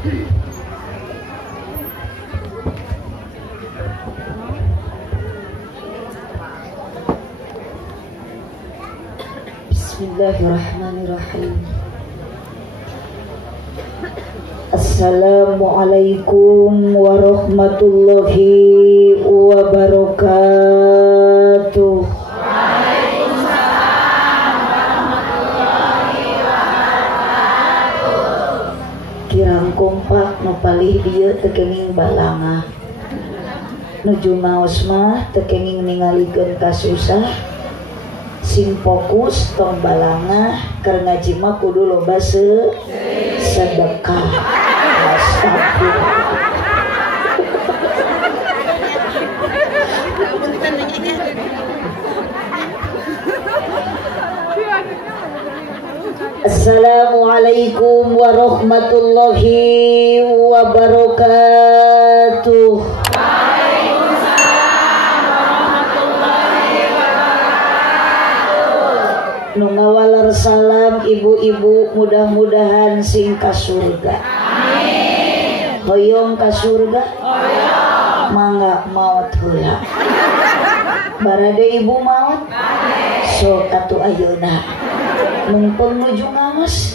Bismillahirrahmanirrahim. Assalamualaikum warahmatullahi wabarakatuh. Waalaikumsalam warahmatullahi wabarakatuh. Kirang kompak nu palih dieu teu kenging balangah. Nuju maos mah teu kenging ningalikeun kasusah. Sing fokus tong balangah keur ngaji mah kudu loba sedekah. Assalamualaikum warahmatullahi wabarakatuh. Waalaikumsalam warahmatullahi wabarakatuh. Nu ngawalar salam ibu-ibu mudah-mudahan sing ka surga. Amin. Hoyong ka surga. Hoyong. Mangga maot heula. Barade ibu maot. Sok atuh ayeuna. Mumpung nuju ngaos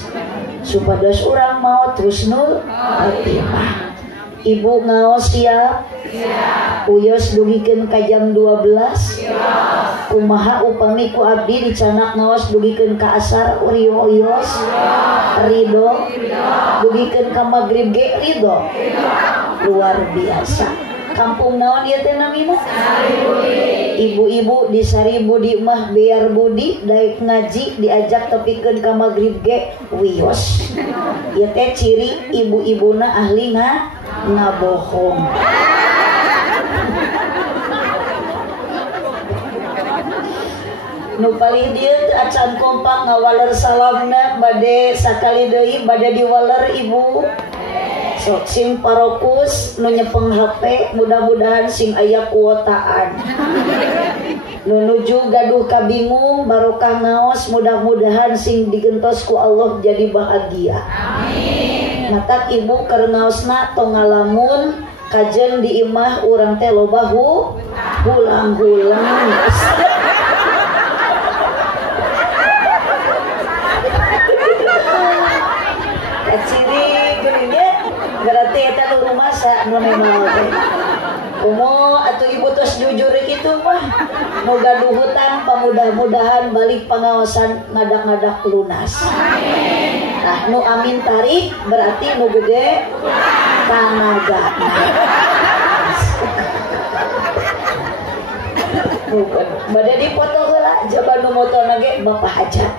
supados urang maot husnul khotimah. Ibu ngaos siap? Siap. Uyos dugikeun ka jam 12. Siap. Kumaha upami ku abdi dicanak ngaos dugikeun ka asar uriyo uyos? Ridho. Dugikeun ka magrib ge ridho. Luar biasa. Kampung naon ieu teh namina? Saribudi. Ibu-ibu di Saribudi mah biar budi daek ngaji diajak tepikeun ka magrib ge wios. Ieu teh ciri ibu-ibuna ahli ngabohong. Nu paling dieu teu acan kompak ngawaler salamna bade sakali deui bade diwaler ibu. Sok sing parokus nu nyepeng HP mudah-mudahan sing aya kuotaan. Nu nuju gaduh kabingung barokah ngaos mudah-mudahan sing digentos ku Allah jadi bahagia. Amin. Matak ibu keur ngaosna tong ngalamun kajen di imah urang teh loba hulang-hulang. Berarti eta nu rumasa nu memang kumo atuh ibu tos jujur kitu mah nu gaduh hutang pamudah-mudahan balik pangaosan ngadak-ngadak lunas. Amin. Nah nu amin tarik berarti nu gede tanaga. Bade dipoto heula jaban nu motona ge Bapak Hajat.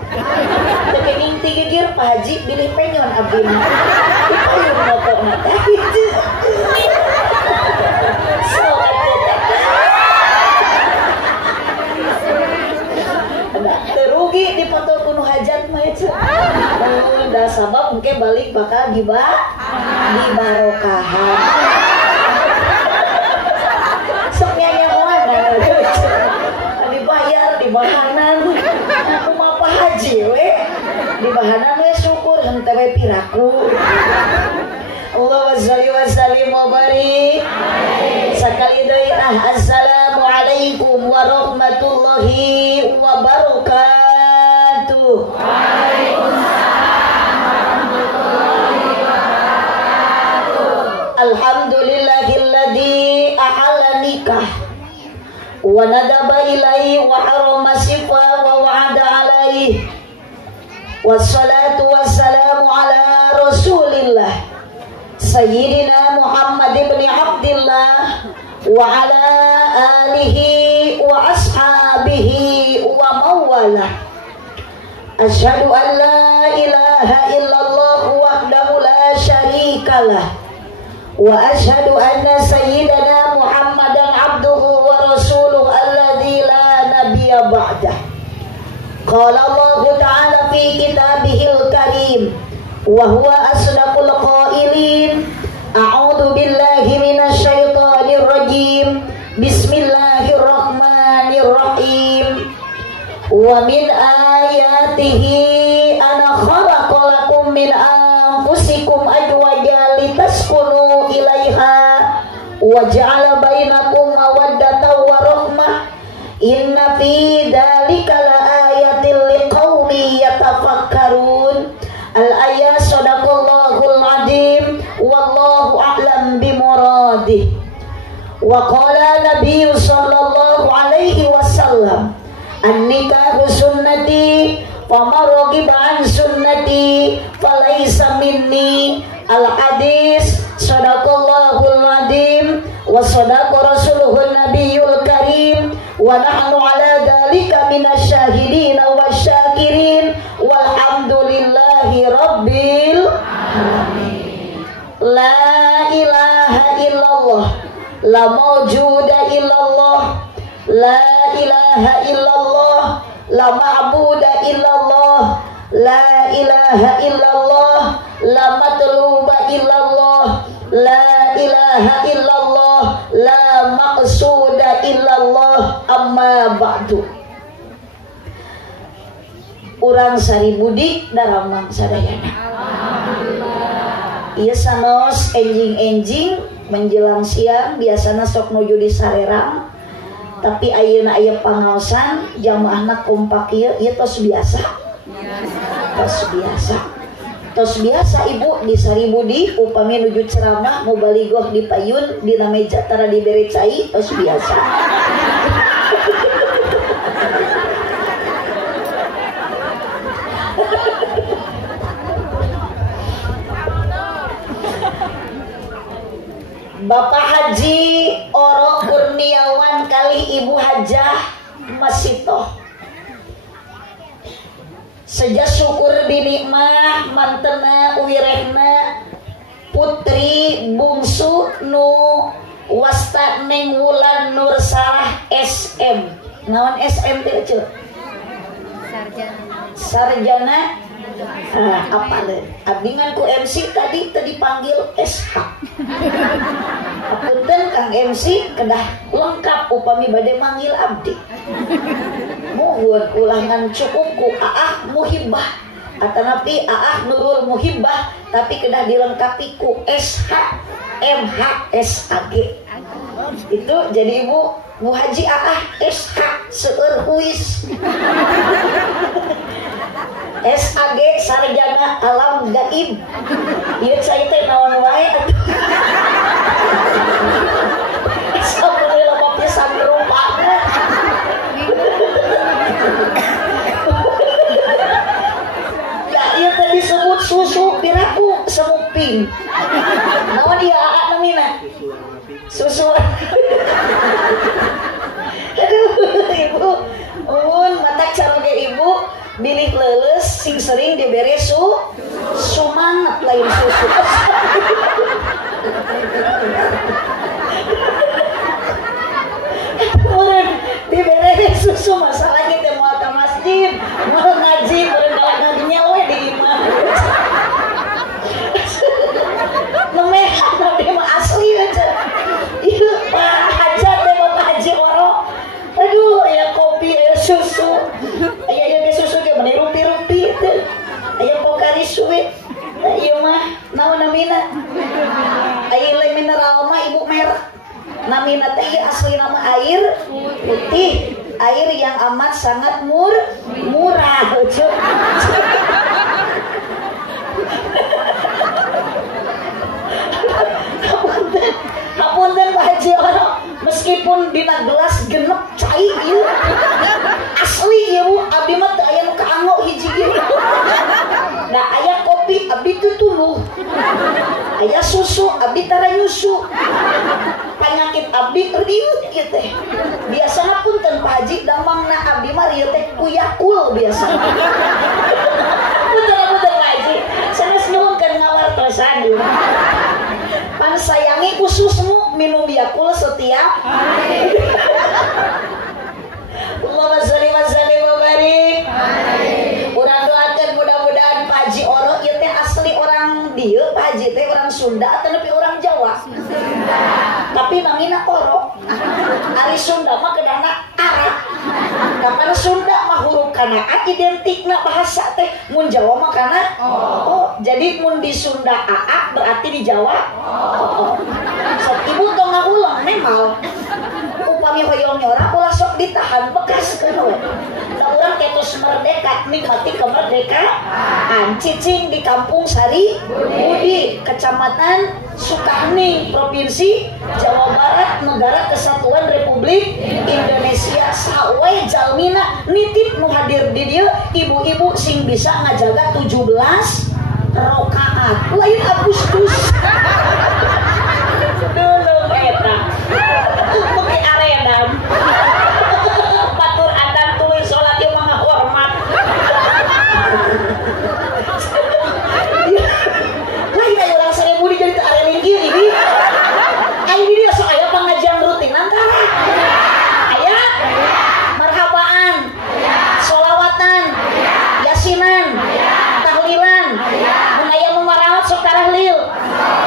Teu kenging ti gegir Pak Haji bilih penyon abdi mah. Dipayung motona teh kitu. Terugi dipoto kuno hajat mah itu. Da sabab engke balik bakal dibarokahan. Sok nyanyi moal dibayar di bahanan. Aku mah Pak Haji we. Di bahanan we syukur henteu we piraku. Allahumma shalli wa sallim wa barik. Sakali deui assalamualaikum warahmatullahi wabarakatuh. Waalaikumsalam warahmatullahi wabarakatuh. Alhamdulillahilladzi ahalla nikah wa nadaba ilaihi wa harama sifa wa wa'ada alaihi. Wassalatu wassalamu ala Rasulillah Sayyidina Muhammad ibn Abdillah wa ala alihi wa ashabihi wa mawalah. Asyhadu an la ilaha illallah wahdahu la syarikalah wa asyhadu anna sayyidana Muhammadan abduhu wa rasuluhu alladzi la nabiyya ba'dah. Qala Allah ta'ala fi kitabihil karim wa huwa asdaqul qailin. A'udzu billahi minasy syaithanir rajim. Bismillahirrahmanirrahim. Wa min ayatihi ana khalaqalakum min anfusikum azwajan wa ja'ala bainakum mawaddatan wa rahmah inna fi dzalika laayatil liqaumin yatafakkarun. Al-ayat sadaqallahul adzim wallahu a'lam bimuradih. Wa qala Nabi sallallahu alaihi wasallam an-nikahu sunnati faman raghiba an sunnati falaysa minni. Al-hadis sadaqallahul adzim wa sadaqa rasuluhun nabiyul karim wa nahnu ala dzalika minasyahidin wasyakirin walhamdulillahi rabbil alamin. La ilaha illallah la mawjuda illallah la ilaha illallah la ma'buda illallah la ilaha illallah la matluba illallah la ilaha illallah la maqsuda illallah. Amma ba'du. Urang sari budik daramang sadayana. Ieu sanos enjing-enjing menjelang siang biasana sok nuju di sarerang. Tapi ayeuna aya pangaosan jamaahna kompak ieu tos biasa. Tos biasa ibu di Saribudi upami nuju ceramah mau baligoh di payun dina meja tara dibere cai tos biasa. Bapak Haji Oro Kurniawan kali Ibu Hajah Masitoh seja syukur binikmah mantena wirehna putri bungsu nu wasta neng wulan nur salah SM. Naon SM teh cu? Sarjana. Apa le? Abdi ngan ku MC tadi dipanggil SH. Apunten Kang MC kedah lengkap upami bade manggil abdi. Muhun ulangan cukup ku Aah Muhibbah atanapi Aah Nurul Muhibbah tapi kedah dilengkapi ku SH MH SAG. Itu jadi Ibu Bu Haji Aah SH seueur huis. SAG sarjana alam gaib. Ieu cai teh naon wae atuh. Sampai loba pisan rupana. Ya ieu teh disebut susu piraku semuping. Naon ieu Aa namina? Susu. Aduh Ibu, matak caroge Ibu bilih leuleus sing sering dibere sumanget lain susu. Meureun dibere susu masalahnya teh moal ka masjid, moal ngaji, meureun ngajinya we di imah. Nemehan tapi mah asli aja. Ieu Pak Hajat teh Bapak Haji Oro. Aduh, aya kopi, aya susu. Aya susu ge meni rupi-rupi teh. Aya Pokari Sweet. Ieu mah naon namina? Aya le mineral mah Ibu merek. Namina teh asli nama air putih. Air yang amat sangat murah. Hapunten Pak Haji Oro, meskipun dina gelas genep cai ieu asli ieu abdi mah teu aya nu kaanggo hiji ieu. Nah aya kopi abdi teu tuluh. Aya susu abdi tara nyusu. Panyakit abdi terdiut ieu teh. Biasana punten Pak Haji damangna abdi mah ieu teh kuyakul biasa. Betul Pak Haji. Sanes nyuwunkeun ngawartosan ieu. Pan sayangi khususmu minum Yakult setiap hari. Allahumma sholli wa sallim wa barik. Urang doakeun mudah-mudahan Pak Haji Oro ieu teh asli orang dieu Pak Haji teh orang Sunda atau nepi orang Jawa? Sunda. Tapi namina Oro. Ari Sunda mah kedana Arab. Kapan Sunda mah huruf kana identikna bahasa teh, mun Jawa mah kana jadi mun di Sunda aa berarti di Jawa sok ibu tong ngagulang memang upami hoyong nyora ulah sok ditahan bekas kan we. Da urang ketos merdeka nikmati kemerdekaan. Cicing di Kampung Sari Budi, Kecamatan Sukabumi, Provinsi Jawa Barat, Negara Kesatuan Republik Indonesia. Sawe jalmina nitip nu hadir di dieu ibu-ibu sing bisa ngajaga 17 rakaat. Lain Agustus. Dulu eta. Beki aredan. Batur adan tuluy salat ieu mah hormat. Lain aya urang 1000 di jadi teu are linggih ini. Ai di dieu sok aya pengajian rutin antara. Aya marhabaan. Sholawatan. Yasinan. Tahlilan. Mun aya nu marawat sok tahlil.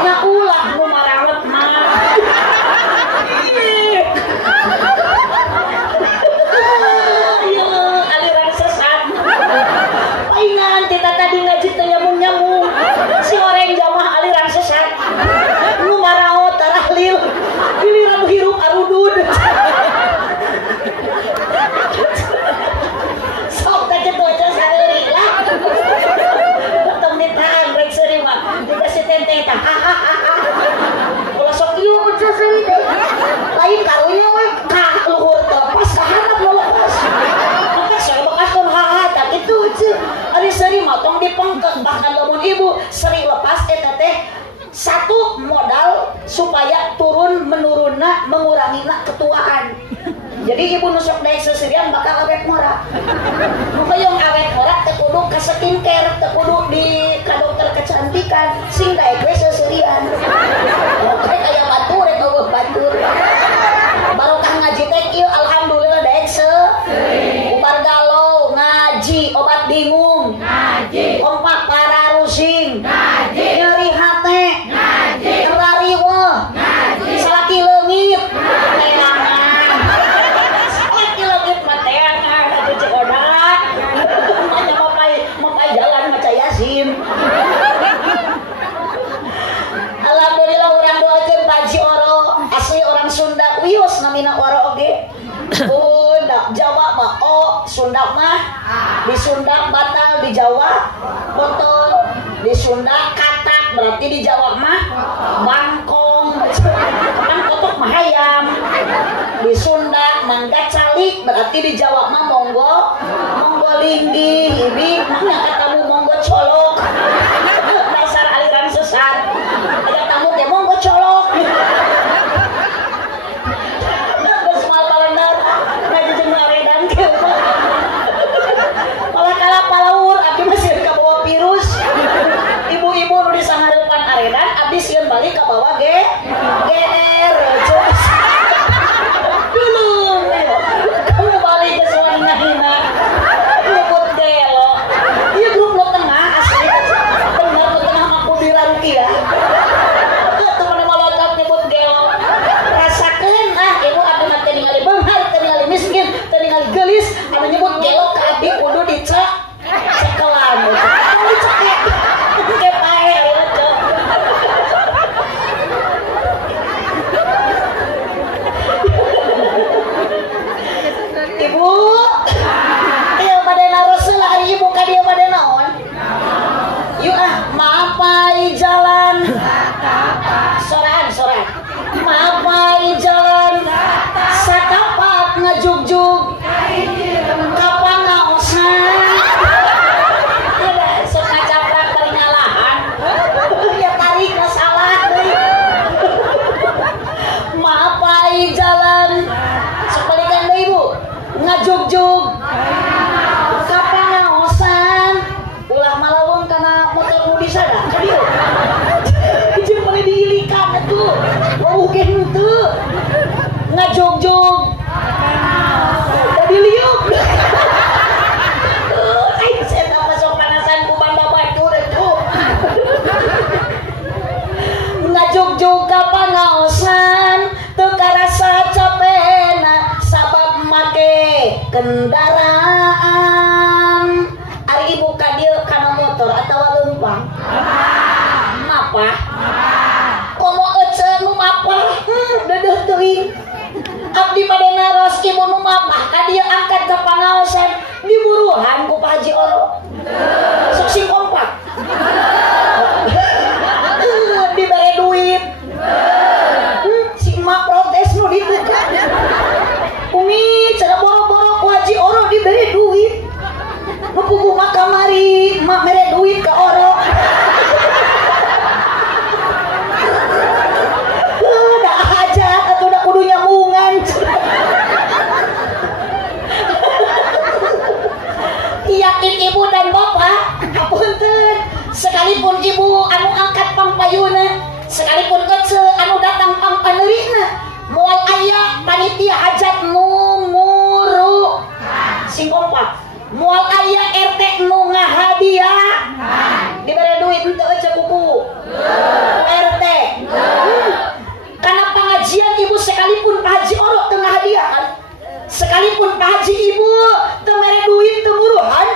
Nya ulah nu marawat mah. Aliran sesat. Paingan kita tadi ngaji teu nyambung-nyambung. Si orang jamaah aliran sesat. Nu marawat tahlil. Giliran hirup arudud. Sok teh kitu aja sareuri lah. Betong ditahan rek seuri mah. Dikasih tenteng tah. Ulah sok ieu aja seuri teh. Lain karunya we ka luhur teh pas kahandap lo lepas. Maka saya bekas tong hahat kitu aja. Ari seuri mah tong dipengkeun bahkan lamun ibu sering lepas eta teh satu modal supaya turun menurunna mengurangina ketuaan. Jadi ibu nusuk daek seserian bakal awet ngora. Muka yang awet ngora teu kudu ka skincare, teu kudu di ka dokter kecantikan, sing daek we seserian. Oke aya batur eta eueuh batur. Barokah ngaji teh ieu alhamdulillah daek ubar galau ngaji, obat bingung ngaji, ompak para rusing ngaji, nyeri hate ngaji, terariweuh ngaji, salaki leungit alhamdulillah urang doakeun Paji Oro asli orang Sunda wios namina Oro oge. Bunda Jawa mah Sunda mah di Sunda batal, di Jawa botol, di Sunda katak berarti di Jawa mah bangkong, kan kotok mah hayam. Di Sunda mangga calik berarti di Jawa mah monggo linggih, ibi nya katamu monggo colok. Dasar aliran sesat. Ada tamu teh monggo colok. Geus mal balendar ngaji jeung aredan kieu. Pala palaur abdi masih ka bawa virus. Ibu-ibu nu di sangareupan aredan abdi sieun balik ka bawa GR. Kamu balik ke suami hina. Nyebut gelo. Ieu grup lo tengah asli. Bener lo tengah aku dirangki ya. Temen malotot nyebut gelo. Rasakeun ibu abdi mah teu ningali beunghar, teu ningali miskin, teu ningali geulis, anu nyebut gelo ka abdi kudu dicek cekelan. Kudu cekek. Ke pae gitu. Ibu, dia pada narosul hari ibu ka dia pada naon? Yuk mapai jalan. kendaraan ari ibu ka dieu kana motor atawa leumpang apa komo ece nu mapah dedeh teuing abdi bade naros ibu nu mapah ka dieu angkat ka pangaosan diburuhan ku Pak Haji Oro sok si kompak dibere duit si emak protes nu ditu Umi cara boro-boro ku Haji Oro diberi duit Pupu mak kamari mak mere duit ke Oro udah hajat atau udah kudu nyambungan yakin ibu dan bapak apunten sekalipun ibu anu angkat pangpayuna sekalipun kece anu datang pangpanerina moal aya panitia hajat nu nguru sing kompak moal aya RT nu ngahadiah dibere duit henteu ece kuku RT karena pengajian ibu sekalipun Pak Haji Oro teu ngahadiah kan sekalipun Pak Haji ibu teu mere duit teu muruhan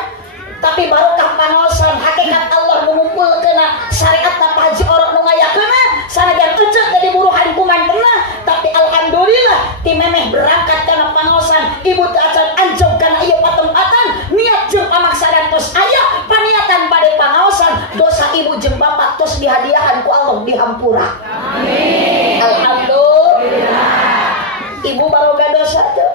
tapi barokah pangaosan hakikat Allah mengumpulkeun syariat Pak Haji Oro nu ngayakeunna sanajan ece tadi buruhan kumantenna tapi alhamdulillah ti memeh berangkat kana pangaosan ibu teu acan anjog kana ieu patempatan niat jeung pamaksadan tos aya paniatan bade pangaosan dosa ibu jeung bapak tos dihadiahan ku Allah dihampura amin alhamdulillah ibu baroga dosa teu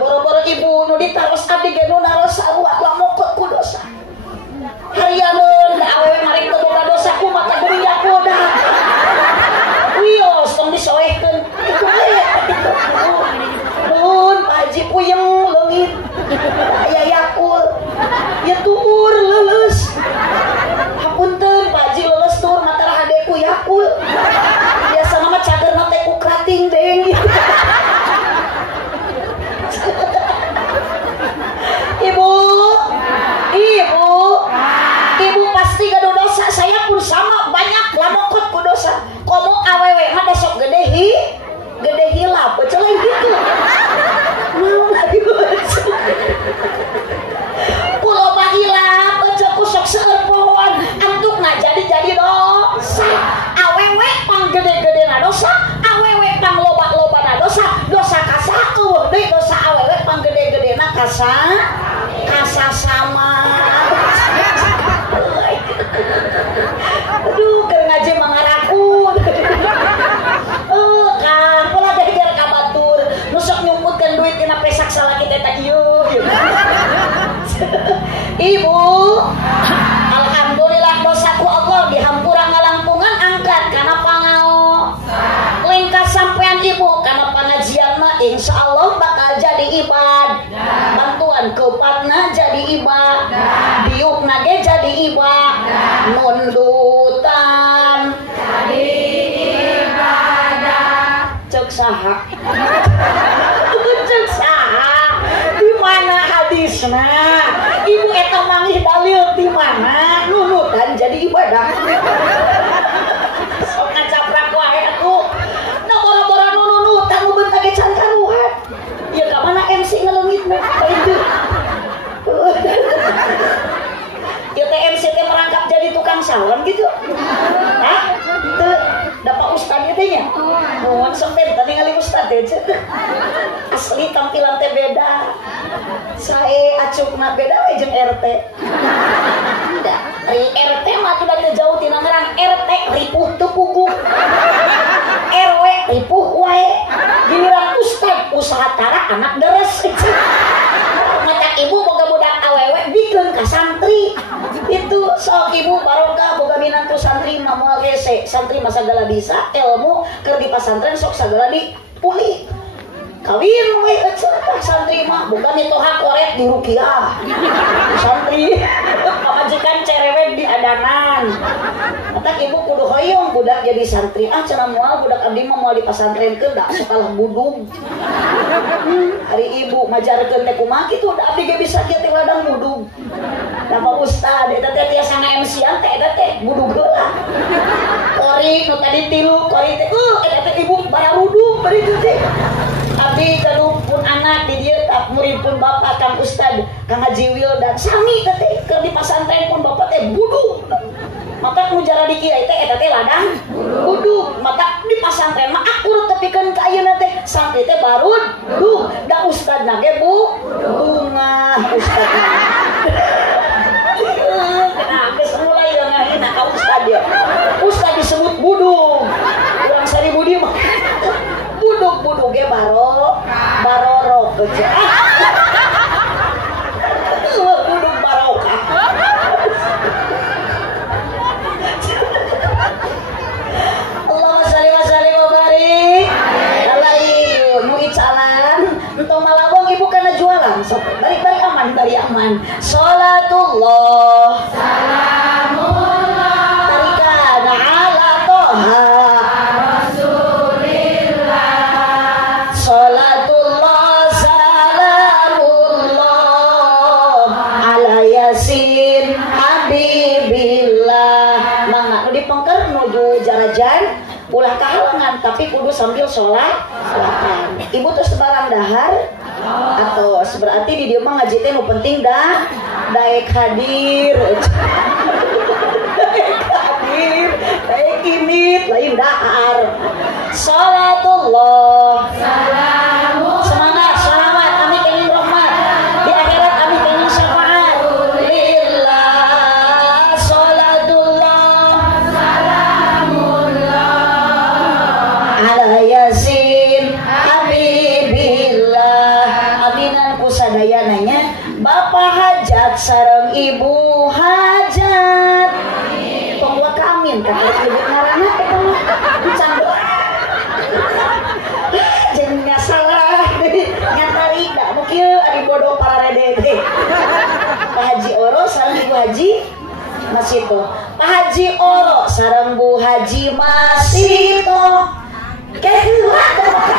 boro-boro ibu nu ditaros abdi ge nu naros Allah lamokot ku dosa harianeun da awewe marek teu boga dosa ku mata geuning yakuda wios tong disoehkeun itu aya nun Pak Haji puyeng leungit aya yakul ya tuur leuleus hapunten Pak Haji leuleus tuur mata hade ku yakul biasa mah cagerna teh ku krating deng Ibu pasti gado dosa saya pun sama banyak lamokot ku dosa komo awewe mah desok gede hilap ceuleuh gitu kuloba hilap ku sok seueur pohon antukna jadi dosa awewe pang gede-gedena dosa awewe pang loba-lobana dosa kasa eueuh deui dosa awewe pang gede-gedena kasa sama aduh keur ngaji mangarakun Kang pola geger ka batur nu sok nyumputkeun duit tina pesak salaki teh tah ieu ibu alhamdulillah dosaku Allah dihampura ngalangkungan angkat kana pangao lengkap sampean ibu kana pengajian mah insyaallah bakal jadi ibad bantuan keupatna jadi ibad diukna ge jadi ibad nundutan jadi ibadah cek saha cek saha di mana hadisna ibu eta mangih dalil di mana nunutan jadi ibadah sok ngacaprak wae atuh da boro-boro nunutan nu bentage can karuhan ieu ka mana MC ngeleungitna itu ieu teh MC teh merangkap jadi tukang salon gitu hah teu dapat ustad ieu teh nya nuhun sampean tadi ngali ustad teh asli tampilan teh beda sae acukna beda we jeung RT da RT mah tuh dari jauh tina ngarang RT ripuh teu puguh RW ripuh wae giliran ustad usaha tara anak deres mata ibu boga budak awewe bikeun ka santri itu sok ibu barokah boga minantu santri mah moal gese santri mah sagala bisa ilmu keur di pasantren sok sagala diuli kawin we santri mah boga mitoha koret di rukiah santri pamajikan cerewet di adanan mata ibu kudu hoyong budak jadi santri cenah moal budak abdi mah moal di pasantrenkeun da sekalah budug hari ibu majarkeun teh kumaha kitu da abdi ge bisa kieu teh wadang budug da Pak Ustad eta teh tiasa nga-MC-an teh eta teh budug heula kori nu tadi tilu kori teh eta teh ibu bara rudung bari teh abdi gaduh pun anak di dieu murid pun bapak Kang Ustad Kang Haji Wildan sami teh keur di pasantren pun bapak teh buduk mata mujara di kiai teh eta teh ladang buduk mata di pasantren mah akur tepikeun ka ayeuna teh santri teh barud da ustad na ge bunga ustad kenapa geus mulai ngahina ka ustad ya ustad disebut buduk urang sari budi mah buduk ge barorok aja buduk barokah Allahumma shalli wa sallim wa barik alaihi nu icalan entong malawang ibu kana jualan sok balik bari aman salatullah salamullah tarikana ala toha ulah kahalangan tapi kudu sambil sholatan ibu terus sebarang dahar atau berarti di dia mah ngaji teh nu penting daek hadir daek kimit lain dahar salatullah semangat selamat amin kenging rahmat di akhirat amin kenging syafaat lillah salatullah ala yasin habibillah aminan kusadayananya bapak hajat sareng ibu hajat tongwa ka amin kakak ibu ngarana eta mah cando jeung salah ngatarik da nu kieu ari bodoh pararede teh Pak Haji Oro sareng ibu Haji Masito Pak Haji Oro sareng Bu Haji Masito keheula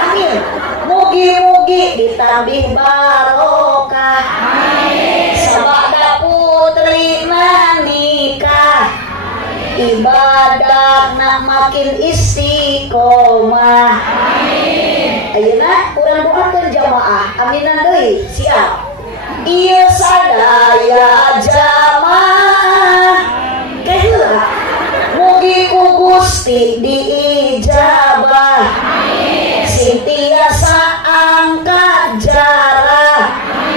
amin mugi-mugi ditambih barokah amin sabada putrina nikah ibadahna makin istiqomah amin ayeuna urang doakeun jamaah aminan deui siap ieu sadaya jamaah keheula mugi ku Gusti diijabah sing tiasa angkat jarak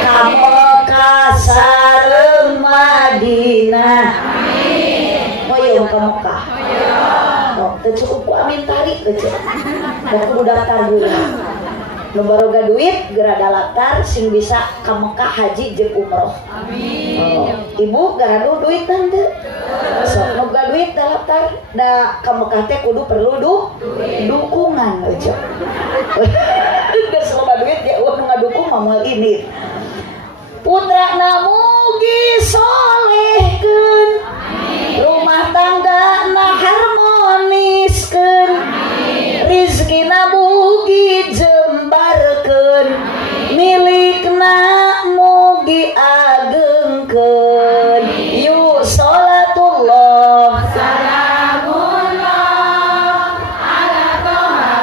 ka Mekah sareng Madinah moyong ka Mekah teu cukup ku amin tarik teh da kudu daftar heula nu baroga duit geura daftar sing bisa ka Mekah haji jeung umroh amin ibu garadu duit tante sok nu boga duit daftar da ka Mekah teh kudu perlu dukungan aja geus loba duit ge nu ngadukung mah moal ini putrana mugi solehkeun rumah tanggana harmoniskeun rizkina mugi jembarkeun milikna mugi agengkeun yu salatullah salamullah ala toha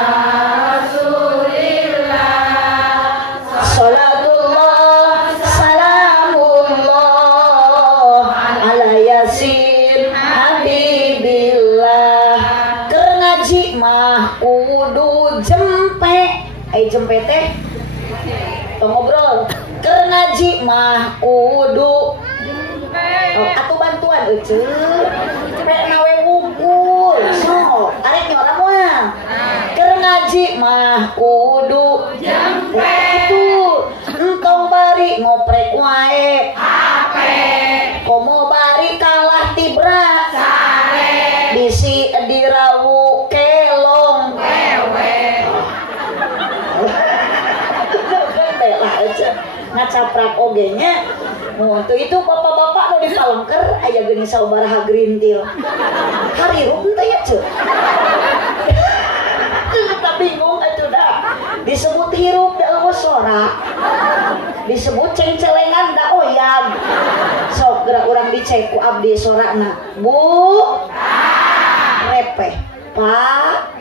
rasulillah salatullah salamullah ala yasin habibillah keur ngaji mah kudu jempe jempe teh ngobrol keur ngaji mah kudu atuh bantuan euceul cepet nawe wungkul sok arek nyorang moal keur ngaji mah kudu jempe itu entong bari ngoprek wae hape komo bari kalah tibra sare bisi dirawu kelong wewe ngacaprak ogenya untuk itu bapak-bapak nu di Palengker aya geuning sabaraha gerintil harirup teh ya ce kita bingung atuh dah disebut hirup da eueuh sorak disebut cengcelengan da oyag sok geura urang dicek ku abdi sorakna bu repeh pak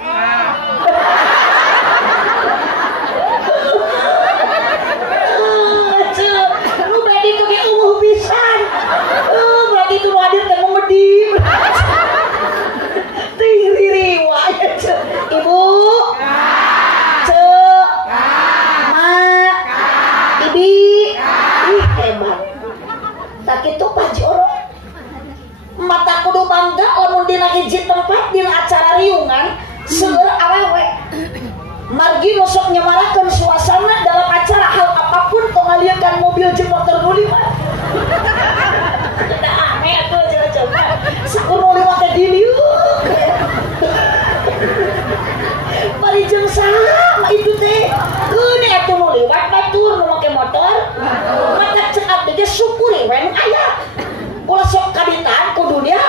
dina acara riungan seueur awewe margi nusok nyemarakeun suasana dalam acara hal apapun tong ngalieukeun mobil jeung motor nu lima. Da aneh atuh coba sakur nu lima teh diliuk. Bari jeung saha itu teh geune atuh nu liwat batur nu make motor mata cek abdi ge syukuri we nu aya ulah sok kabitaan ku dunia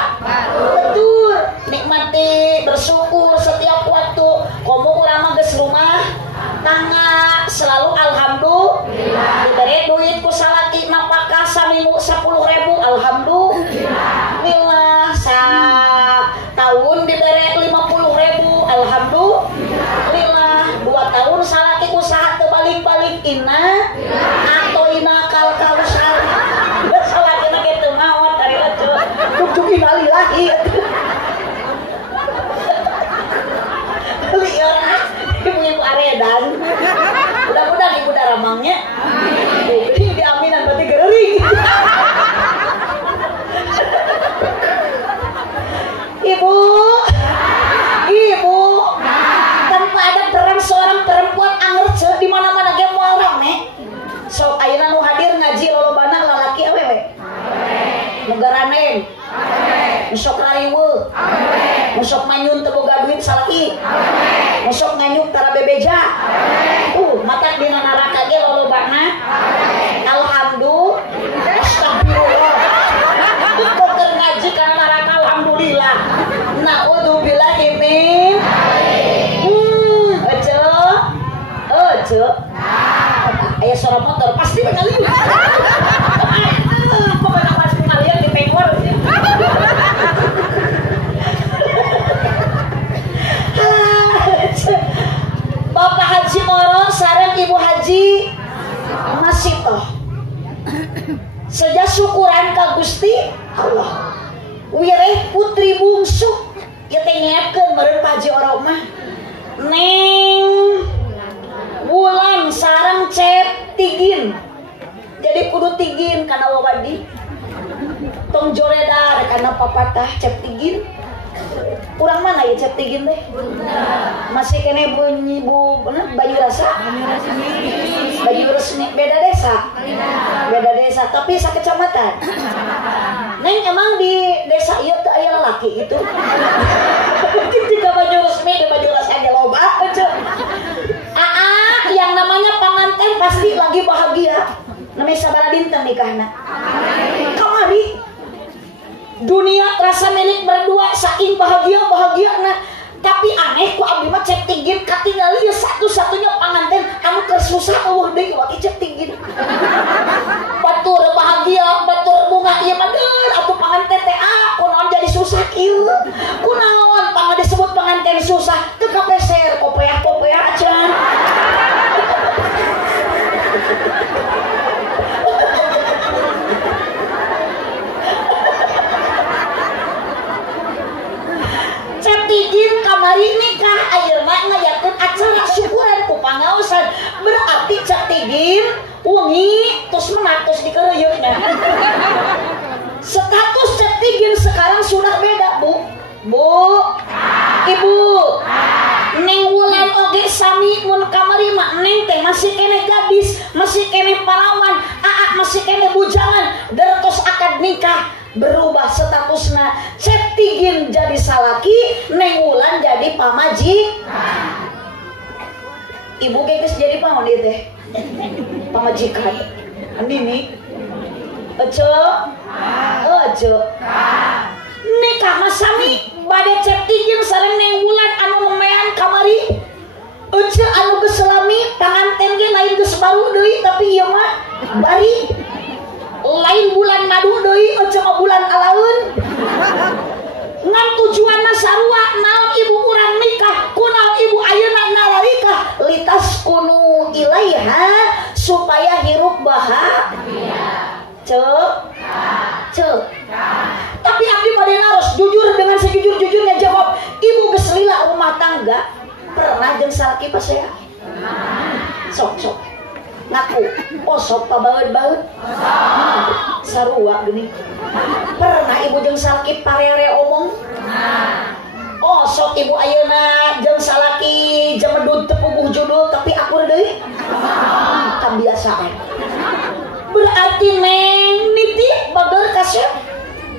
betul nikmati bersyukur setiap waktu komo urang mah geus rumah tangga selalu alhamdulillah diberi duit ku salaki napakah saminggu 10.000 alhamdulillah sa tahun diberi 50.000 alhamdulillah 2 tahun salaki usaha teu balik-balik ina atau ina kal salaki salaki na kitu maot ari lacu duk innalillahi liar ibu aredan mudah-mudahan ibu daramangnya ini diaminan berarti gering ibu tanpa ada peran seorang perempuan angerce di mana-mana ge moal rame sok ayeuna nu hadir ngaji lolobana lalaki awewe nu garaneng musok rariweuh musok manyun teu boga duit salaki musok nganyuk tara bebeja mata dina neraka ge lolobana alhamdulillah astagfirullah kok keur ngaji kana neraka alhamdulillah naudzubillahi min ece aya suara motor pasti bekali pokoknya pasti kalian di pengor Bapak Haji Moro sareng Ibu Haji masih toh saja syukuran ka Gusti Allah wireh putri bungsu ya teh nyiapkeun meureun Pak Haji Oro mah neng Wulan sareng Cep Tigin jadi kudu Tigin kana wawadi tong joredar kana papatah Cep Tigin kurang mana ya Cep Tigin teh masih kene bunyi bu Bayu Rasa Bayu Resmi beda desa tapi sakecamatan neng emang di desa ieu teu aya lalaki itu ketika Bayu Resmi di Bayu Rasa ge loba yang namanya pengantin pasti lagi bahagia namanya sabaraha dinten nikahna kamari dunia rasa milik berdua saking bahagia-bahagiana tapi aneh ku abdi mah Cep Tigin katinggali ya satu-satunya pengantin anu keur susah eueuh deui waki Cep Tigin batur bahagia batur bunga ieu mah deur atuh pengantin teh kunaon jadi susah kieu kunaon pangga disebut pengantin susah teu kapeser kopeah-kopeah acan Cep Tigin kamari nikah ayeuna ngayakeun acara syukuran ku pangaosan berarti Cep Tigin wengi tos menatos dikeureuyeuna status Cep Tigin sekarang sudah beda Bu Ibu Neng Wulan oge sami mun kamari mah neng teh masih kene gadis masih kene parawan masih kene bujangan dertos akad nikah berubah statusna Cep Tigin jadi salaki Neng Wulan jadi pamaji ibu geus jadi paon ieu teh pamajikan nini ece nikah mah sami bade Cep Tigin sareng Neng Wulan anu lumean kamari ece anu geus selami panganten ge lain geus baru deui tapi ieu mah bari lain bulan madu deui ece mah bulan alaun ngan tujuanna sarua naon ibu urang nikah kunaon ibu ayeuna nalarikah litas kunu ilaiha supaya hirup bahagia cek tapi abdi bade naros jujur dengan sejujur-jujurnya jawab ibu geus lila rumah tangga pernah jeung salaki pasea sok ngaku sok pabaeud-baeud sarua geuning pernah ibu jeung salaki parere omong sok ibu ayeuna jeung salaki jemedut tepuguh judul tapi aku deui kebiasaan. Berarti neng nitip bager kasep.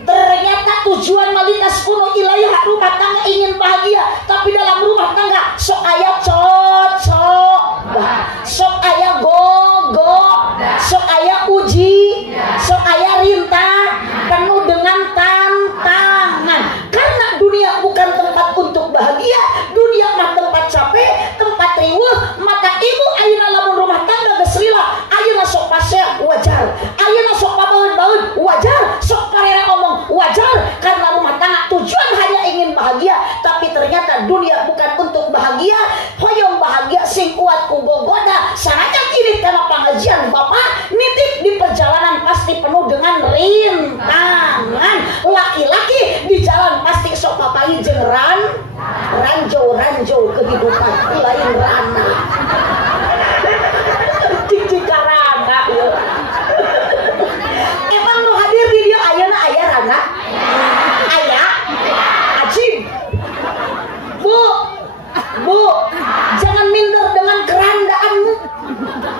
Ternyata tujuan malikas kuno ilayah rumah tangga ingin bahagia, tapi dalam rumah tangga sok aya cocok, sok aya gogo, sok aya uji, sok aya rintang, penuh dengan tantangan. Karena dunia bukan tempat untuk bahagia, dunia mah tempat capek, tempat riweuh. Maka ibu ayeuna lamun rumah tangga geus lila, ayeuna sok pasea wajar, ayeuna sok pabaeud-baeud wajar, sok parera omong wajar, karena rumah tangga tujuan hanya ingin bahagia, tapi ternyata dunia bukan untuk bahagia. Hoyong bahagia sing kuat ku gogoda sanajan irit kana pangajian bapak nitip di perjalanan pasti penuh dengan rintangan. Laki-laki di jalan pasti sok papahi jeung ranjo kehidupan lain rana cikarana ya. Emang lu hadir di dia ayeuna aya rana? Aya? Acim. Bu, jangan minder dengan kerandaanmu.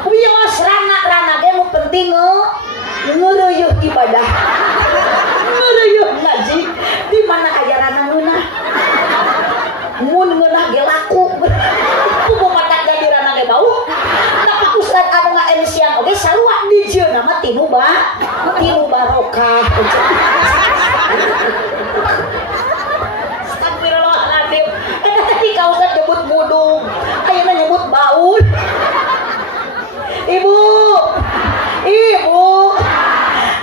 Wios rana ge nu penting ngeureueuh ibadah. Ngeureueuh ngaji di mana aya rana ngeunah. Mun ngeunah ge laku. Kubu mata jadi rana ge bau. Tapi ustad anu ngaemsian oge sarua di jeun nama tinu barokah. Astagfirullahaladzim. Eta tadi ka ustad nyebut budung, ayeuna nyebut baun. Ibu.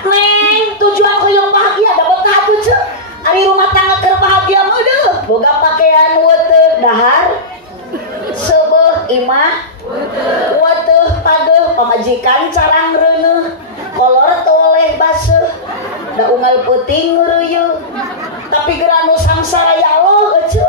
Neng, tujuan hoyong bahagia dapat tahap ce. Ari rumah tangga keur bahagia mah deuh, boga pakaian weuteug dahar. Seubeul imah weuteug pageuh pamajikan carang reuneuh. Kolor toleh baseuh. Da unggal peuting ngeureuyeuh. Tapi geura anu sangsara ya Allah ece.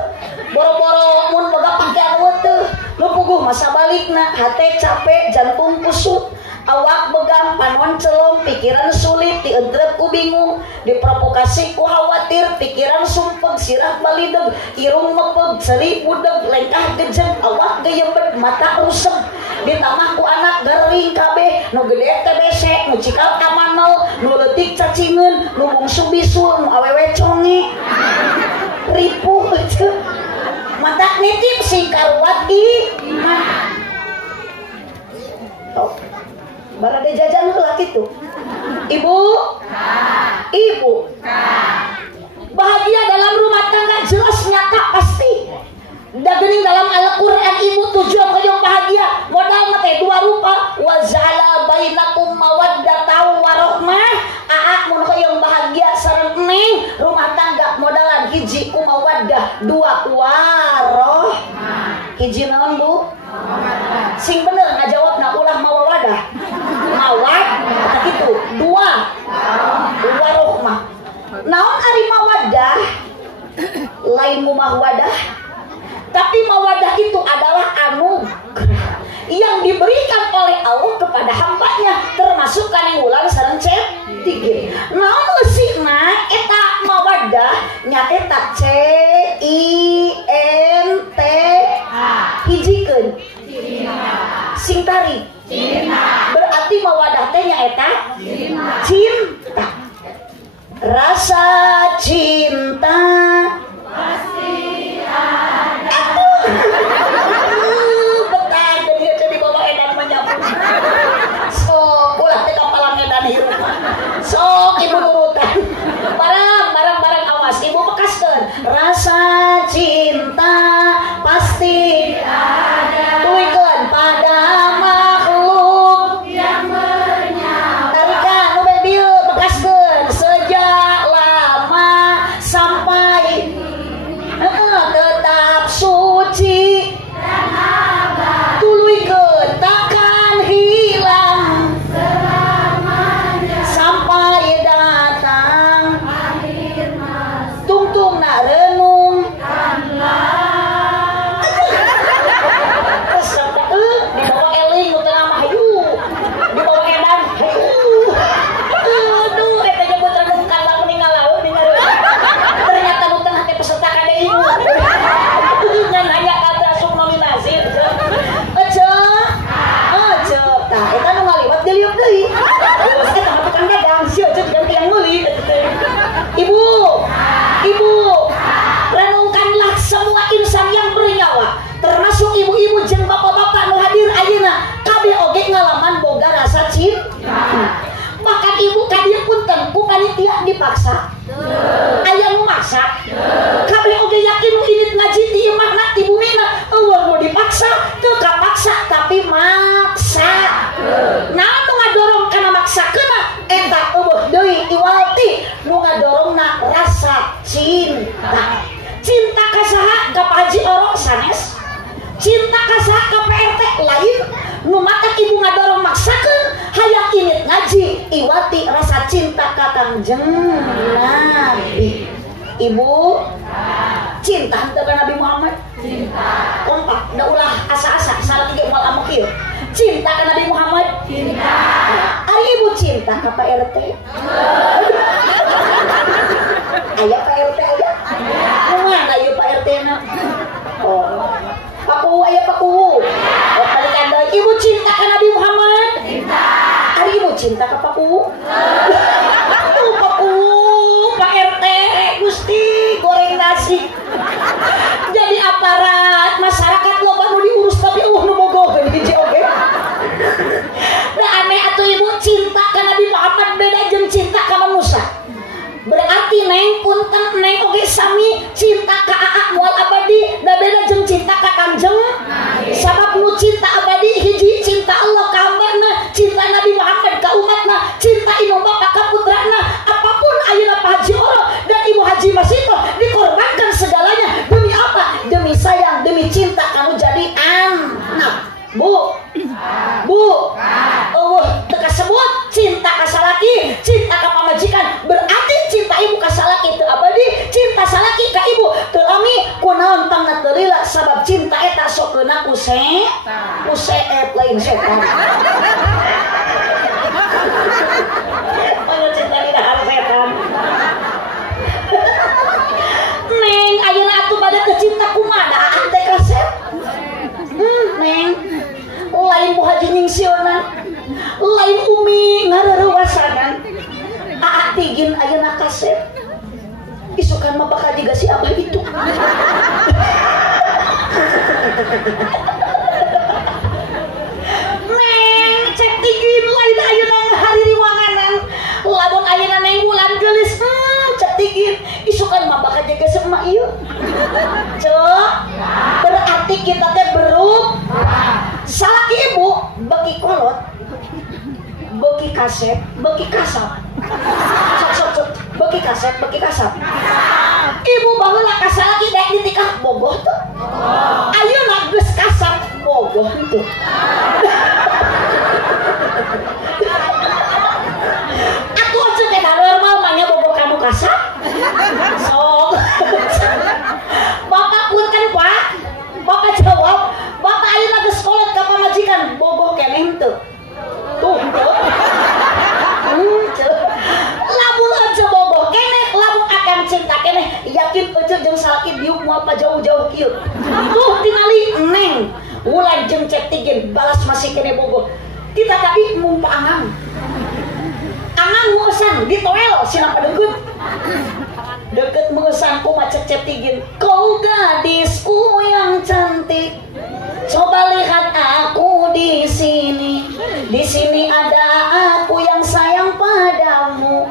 Boro-boro mun boga pakaian weuteug, lu puguh masa balikna, hate capek, jantung kusut. Awak begang, panon celong, pikiran sulit, diedrep ku bingung, diprovokasi ku khawatir, pikiran sumpeg, sirah balideg, irung mepeg, seri budeg, lengkah gejeg, awak geyembet, mata rusem, ditamah ku anak gering kabeh, nu gede TBC, nu cikal kamanol, nu leutik cacingeun, nu bungsu bisul, nu awewe conge, ripuh aja, mata nitip si karuat iman. Barade jajan laki tuh. Ibu. Bahagia dalam rumah tangga jelas nyata pasti. Da geuning dalam Al-Qur'an ibu tujuan hoyong bahagia modal mah teh dua rupa. Wa zala bainakum mawaddatan warahmah. Aa mun hoyong bahagia sareng neng rumah tangga modalan hiji ku mawaddah, dua waroh. Hiji naon Bu? Sing bener ngajawabna ulah mawadah. Mawad kitu, dua warohmah. Naon ari mawadah? Lain mumah wadah. Tapi mawadah itu adalah anugerah yang diberikan oleh Allah kepada hambanya, termasuk kana ulang sareng tigir. Naon eusina eta mawadah nya eta CINT hijikeun sing tari berarti mawadah teh nya eta cinta. Rasa cinta pasti ada. Betah jadi bawa edan menyapu. Sok ulah teh kapalang edan hirup. Sok ibu nurutan. Barang awas ibu bekaskeun. Rasa cinta pasti ada. Tuikeun pada makhluk yang menyapa. Tarikan nu bebieu bekaskeun sejak lama sampai dipaksa aya nu maksa kabeh oge yakin nu init ngaji ti imahna ti bumina eueuh nu dipaksa teu kapaksa tapi maksa naon nu ngadorong kana maksakeuna eta eueuh deui iwalti nu ngadorongna rasa cinta ka saha ka Pak Haji Oro sanes cinta ka saha ka PRT lain nu matak ibu ngadorong maksakeun hayang init ngaji iwati rasa cinta ka Kangjeng Nabi. Ibu cinta henteu ka Nabi Muhammad? Cinta. Kompak da ulah asa-asa salah ge moal amuk ieu. Cinta ka Nabi Muhammad? Cinta. Ari ibu cinta ka Pak RT? Aya Pak RT aya? Mana ieu Pak RT na? Oh. Paku aya paku. Oh kalian deui ibu cinta ka Nabi Muhammad? Cinta. Ari ibu cinta ka paku? Paku Pak RT Gusti goreng nasi. Jadi aparat masyarakat loba nu diurus tapi nu bogoh hiji oge. Da aneh atuh ibu cinta ka Nabi Muhammad beda jeung cinta ka manusia. Berarti neng punten neng oge sami cinta ka AA moal abadi da beda jeung cinta ka Kangjeng sabab nu cinta abadi hiji cinta Allah ka hambana cinta Nabi Muhammad ka umatna cinta imam bapak ka putrana apapun ayeuna Pak Haji Oro dan Ibu Haji Masito dikorbankan segalanya demi apa? Demi sayang demi cinta kamu jadi anak Bu teka sebut cinta ka salaki cinta ka pamajikan berarti cinta ibu ka salaki teu abadi cinta salaki ka ibu teu lami kunaon pangna teu lila sabab cinta eta sokeuna ku lain setan anu cinta di dahar setan neng ayeuna atuh bade teu cinta kumaha teh kasep neng lain Bu Haji Ningsionan lain Umi ngararewasanan Aa Tigin ayeuna kasep isukan mah bakal juga si abah itu neng cek Tigin lain ayeuna hari riwanganan lamun ayeuna neng bulan geulis cek Tigin isukan mah bakal jaga sama ieu cek berarti kita teh salaki ibu beki kolot beki kasep beki kasap sok beki kasep beki kasap ibu baheula ka salaki daek ditikah bogoh tuh ayeuna geus kasap bogoh tuh aku aja teh normal manya bogoh kamu kasap sok bapak punten Pak bapak jawab bapak ayeuna geus kolot ka pamajikan bogoh keneh teu tuh lamun aja bogoh keneh lamun akan cinta keneh yakin euceul jeung salaki diuk moal jauh-jauh kieu tuh tingali neng ulah jeung cek Tigin balas masih keneh bogoh kita tadi mumpangan angan muesan ditoel cenah padeukeut deket mengesan ku macet cek Tigin kau gadisku yang cantik coba lihat aku di sini ada aku yang sayang padamu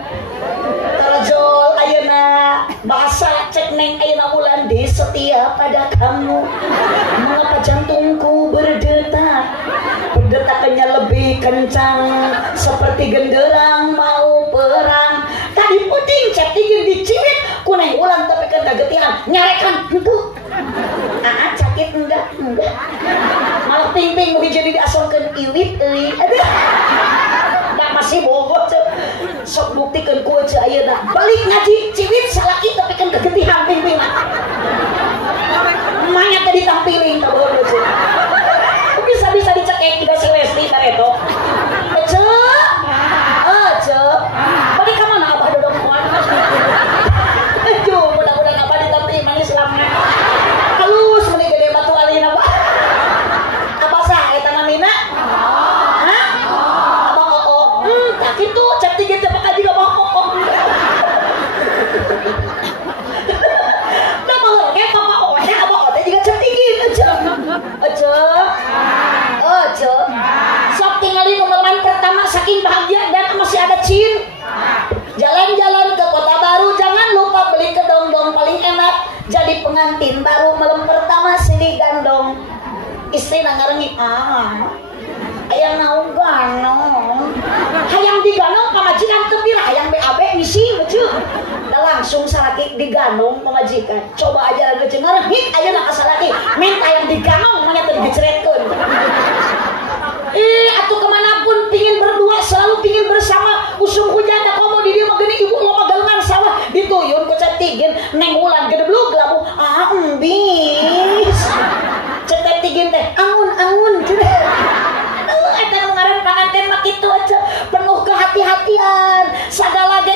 terjol ayeuna bahasa cek neng ayeuna ulan di setia pada kamu mengapa jantungku berdetakannya lebih kencang seperti genderang mau perang tadi puting cek Tigin dicibit ku neng ulan tapi kan kagetian nyarekan henteu sakit enggak malah ping-ping mau jadi diasongkeun iwit euy aduh da masih bogoh sok buktikeun ku aja ayeuna balik ngaji ciwit salaki tapi kan kagetihan ping-ping manya tadi tampiling ka bogoh bisa dicekek juga si Lesti Bareto balik ka mana abah dodok moal mudah-mudahan abah ditampi manis lamna halus meni gede batu alina apa sah eta namina hah abah tak kitu cek Tigin teh bakal juga bokok da baheula ge papa teh abah teh juga cek istri ngarengi hayang naon ganong hayang diganong pamajikan tepira hayang BAB misi lucu da langsung salaki diganong pamajikan coba aja lagi cengerhik ayeuna ka salaki minta yang diganong manya teu diceretkeun atuh kemanapun pingin berdua selalu pingin bersama usung hujan da komo di dieu mah geuning ibu loba galungan sawah dituyun ku cetigin neng ulan gedeblug labu embis cetigin teh angun eta nu ngaran panganten mah kitu aja penuh kehati-hatian sagala ge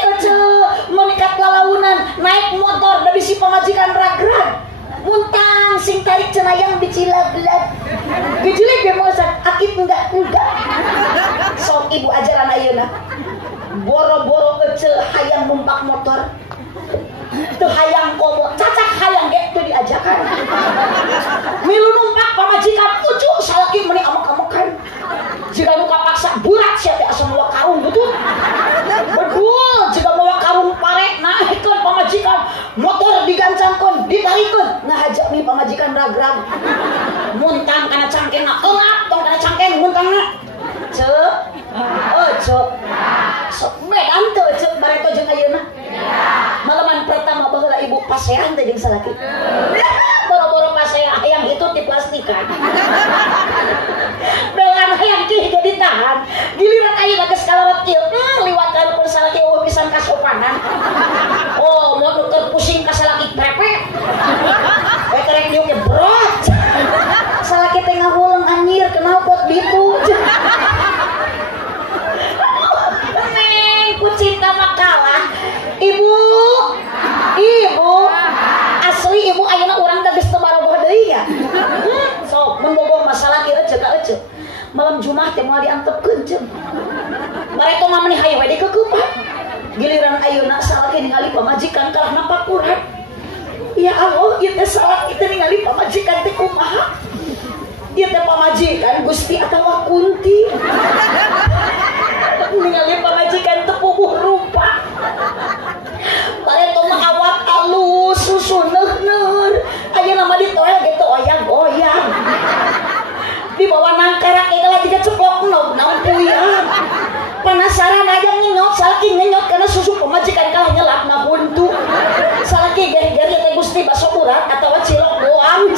menikat lalaunan naik motor da bisi pamajikan ragrag muntang sing tarik cenayang bicilaglat gejilek ge mosan akit enggak sok ibu ajaran ayeuna boro-boro hayang numpak motor teu hayang komo cacak hayang ge teu diajakan milu numpak pamajikan ucu salaki meuni amek-amekan jika nu kapaksa burak sia teh asa mawa karung betul bedul jika mawa karung pare naikkeun pamajikan motor digancangkeun ditarikeun ngahajak mi pamajikan ragrag muntang kana cangkengna elap tong kana cangkeng muntangna cek sok bedan teu cek bareto jeung ayeuna malaman pertama baheula ibu pasean teh jeung salaki boro-boro pasean hayang itu diplastikan dengan hayang kih jadi tahan giliran ayeuna geus kalawat kieu liwatan pun salaki pisan kasopanan mau nuker pusing ka salaki prepet terek dieu ge brot salaki teh ngahuleung anjir kenal pot ditu cinta makalah ibu asli ibu ayeuna urang teh geus teu baroboh deui ya sok mun boboh masalah ieu ece malam Jumat teh moal diantepkeun ceung bareto mah meuni hayu we dikeukeupang giliran ayeuna salaki ningali pamajikan kalah nampak kurang ya Allah ieu teh salaki teh ningali pamajikan teh kumaha ieu teh pamajikan Gusti atawa Kunti ningali pamajikan tepubuh rupa bareto mah awak alus susu neueur ayeuna mah ditoel gitu oyang-oyang di bawah nangkara kayak tiga ceplok naon puyang penasaran aja ngenyot salaki ngenyot karena susu pamajikan kalah nyelap na buntu salaki gari-gari teh Gusti baso urat atawa cilok doang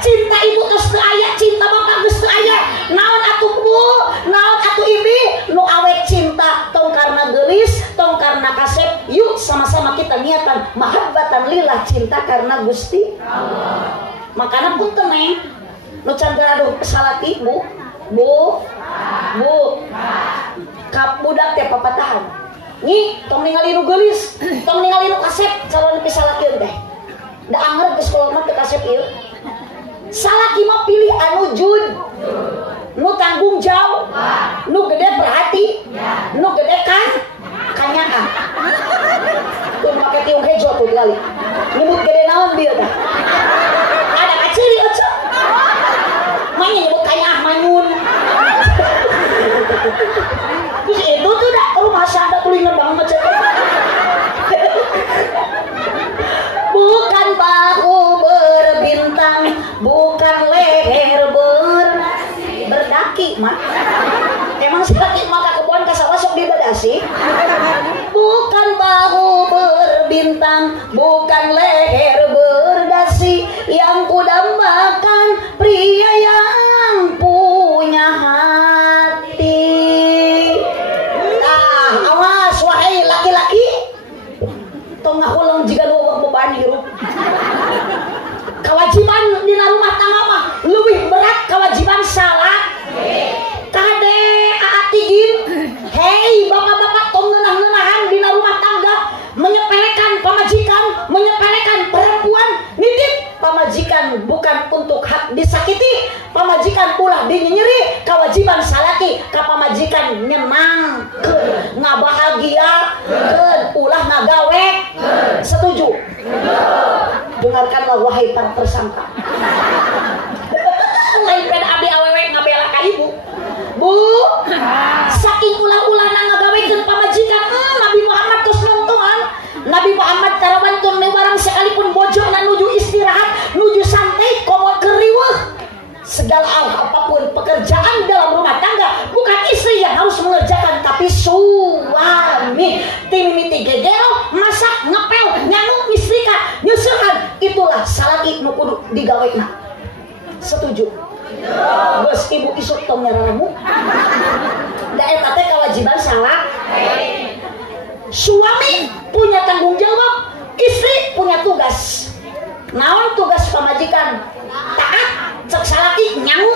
cinta ibu geus teu aya cinta bapak geus teu aya naon atuh bu naon atuh ibi nu awet cinta tong karna geulis tong karna kasep yuk sama-sama kita niatan mahabbatan lillah cinta karena Gusti Allah makana pun temeng nu can gaduh salaki bu kap budak teh papatahan nyi tong ningali nu geulis tong ningali nu kasep calon pisalakeun teh da anger geus kolot mah teu kasep ieu salaki mah pilih anu jud nu tanggung jawab nu gede perhati nu gede kanyaan tuh make tiung hejo tuh kali nyebut gede naon bieu tah ada kaciri eueuh mah nyebut kanyaan manyun terus itu tuh dah rumah sada kulinger banget cek bukan bahu berbintang bukan leher berdaki mah emang sakit maka kebun kasawah sok dibadasi bukan bahu berbintang bukan leher berdasi yang kudambakan pria yang punya hati awas wahai laki-laki tong ngahulang jika lu beban hirup kewajiban dina rumah tangga mah lebih berat kewajiban salat kade aatigin hei bapak-bapak tong ngeunah-ngeunahan dina rumah tangga menyepelekan pamajikan menyepelekan perempuan nitip pamajikan bukan untuk hak disakiti pamajikan ulah dinyenyeri kewajiban salaki ka pamajikan nyenang ngabahagiakeun ulah ngagawe setuju dengarkanlah wahai para tersangka lain peda abdi awewe ngabela ka ibu bu saking ulah-ulahna ngagawekeun pamajikan Nabi Muhammad tos nontohan Nabi Muhammad tarawan tun barang sekalipun bojona nuju istirahat nuju santai komod keur riweuh salaki nu kudu digaweina. Setuju? Bos ibu isuk tong nyararamu. Da eta teh kewajiban salaki. Suami punya tanggung jawab, istri punya tugas. Naon tugas pamajikan? Taat, cek salaki nyangu.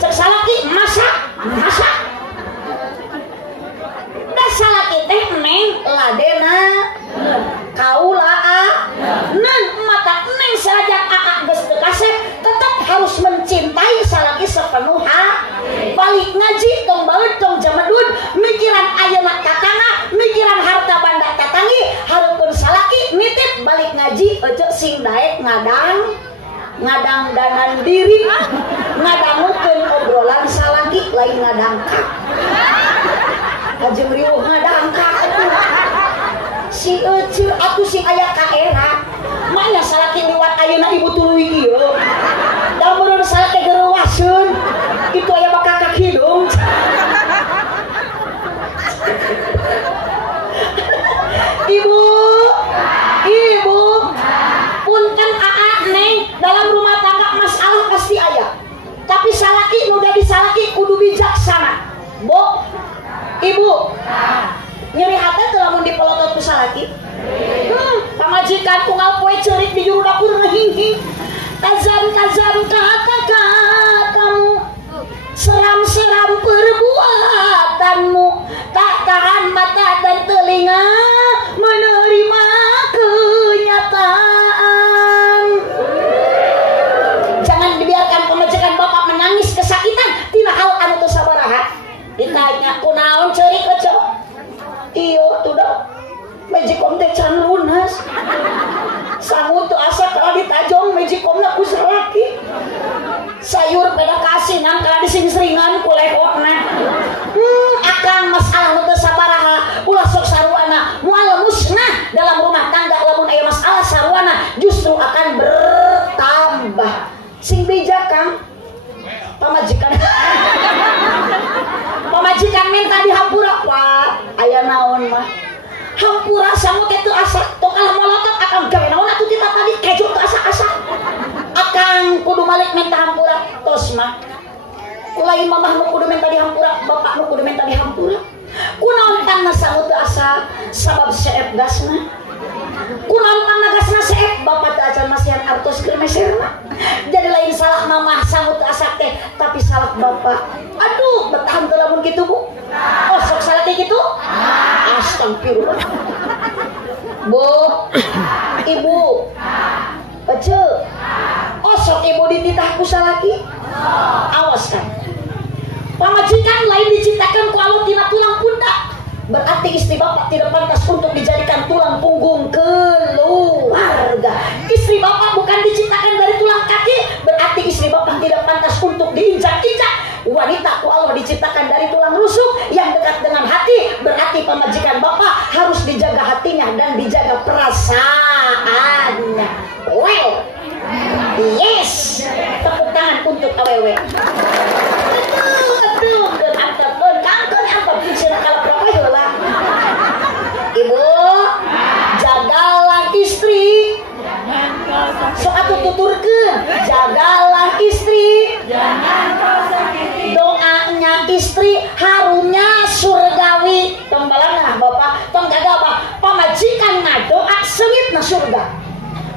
Cek salaki masak. Da salaki teh neng ladena kaula nan mata neng saja geus teu kasep tetap harus mencintai salaki sepenuh hati. Balik ngaji tong baeud tong jamadud mikiran ayeuna tatangga, mikiran harta banda tatangi, hareupeun salaki nitip balik ngaji ece sing daek ngadang danan diri, ngadangukeun obrolan salaki lain ngadangka. Ajeng riuh ngadangka atuh. Si ece atuh sing aya ka era. Mana salaki liwat ayeuna ibu tuluy ieu. Da mun salaki gereuwaseun, kitu aya bakakak hidung. Ibu, punten aa neng dalam rumah tangga masalah pasti aya. Tapi salaki nu jadi salaki kudu bijaksana. Bo, ibu, nyeri hati teu lamun dipelotot ku salaki. Pamajikan tunggal poe ceurik di juru dapur ngehing-hing. Kazam kata kamu, seram perbuatanmu, tak tahan mata dan telinga menerima kenyataan. Jangan dibiarkan pemajikan bapak menangis kesakitan tina hal anu teu sabaraha. Ditanya kunaon ceurik ece? Iyo tuh dah mejikom teh can lunas. Sangu teu asa kalau ditajong mejikomna ku salaki. Sayur beda kasinan kalau dising-seringan ku lehona. Akang masalah teu sabaraha ulah sok sarwana moal musnah dalam rumah tangga. Lamun aya masalah sarwana justru akan bertambah. Sing bijak Kang pamajikan minta dihampura Pak. Aya naon mah hampura sangu teh teu asa tong kalah molotot akang gawe naon atuh kita tadi keju teu asa-asa. Akang kudu malik minta hampura tos mah. Lain mamah nu kudu minta dihampura, bapak nu kudu minta dihampura. Kunaon tangna sangu teu asa sabab seep gasna. Kunaon tangna gasna seep bapak teu acan masihan artos keur meserna. Jadi lain salah mamah sangu teu asa teh tapi salah bapak. Aduh betahan teu lamun kitu Bu. Oh sok salah teh kitu? Astagfirullah. Bu, ibu, ece, osok ibu dititah ku salaki. Awas kan. Pamajikan lain diciptakan ku Allah tina tulang pundak. Berarti istri bapak tidak pantas untuk dijadikan tulang punggung keluarga. Istri bapak bukan diciptakan dari tulang kaki, berarti istri bapak tidak pantas untuk diinjak-injak. Wanita ku Allah diciptakan dari tulang rusuk yang dekat dengan hati, berarti pamajikan bapak harus dijaga hatinya dan dijaga perasaannya. Well, yes, tepuk tangan untuk awewe. Ibu, jagalah istri. Sok atuh tuturkeun, jagalah istri. Doanya istri harumnya surgawi. Tong balana bapak, tong kagak pamajikan ngadoa seungitna surga.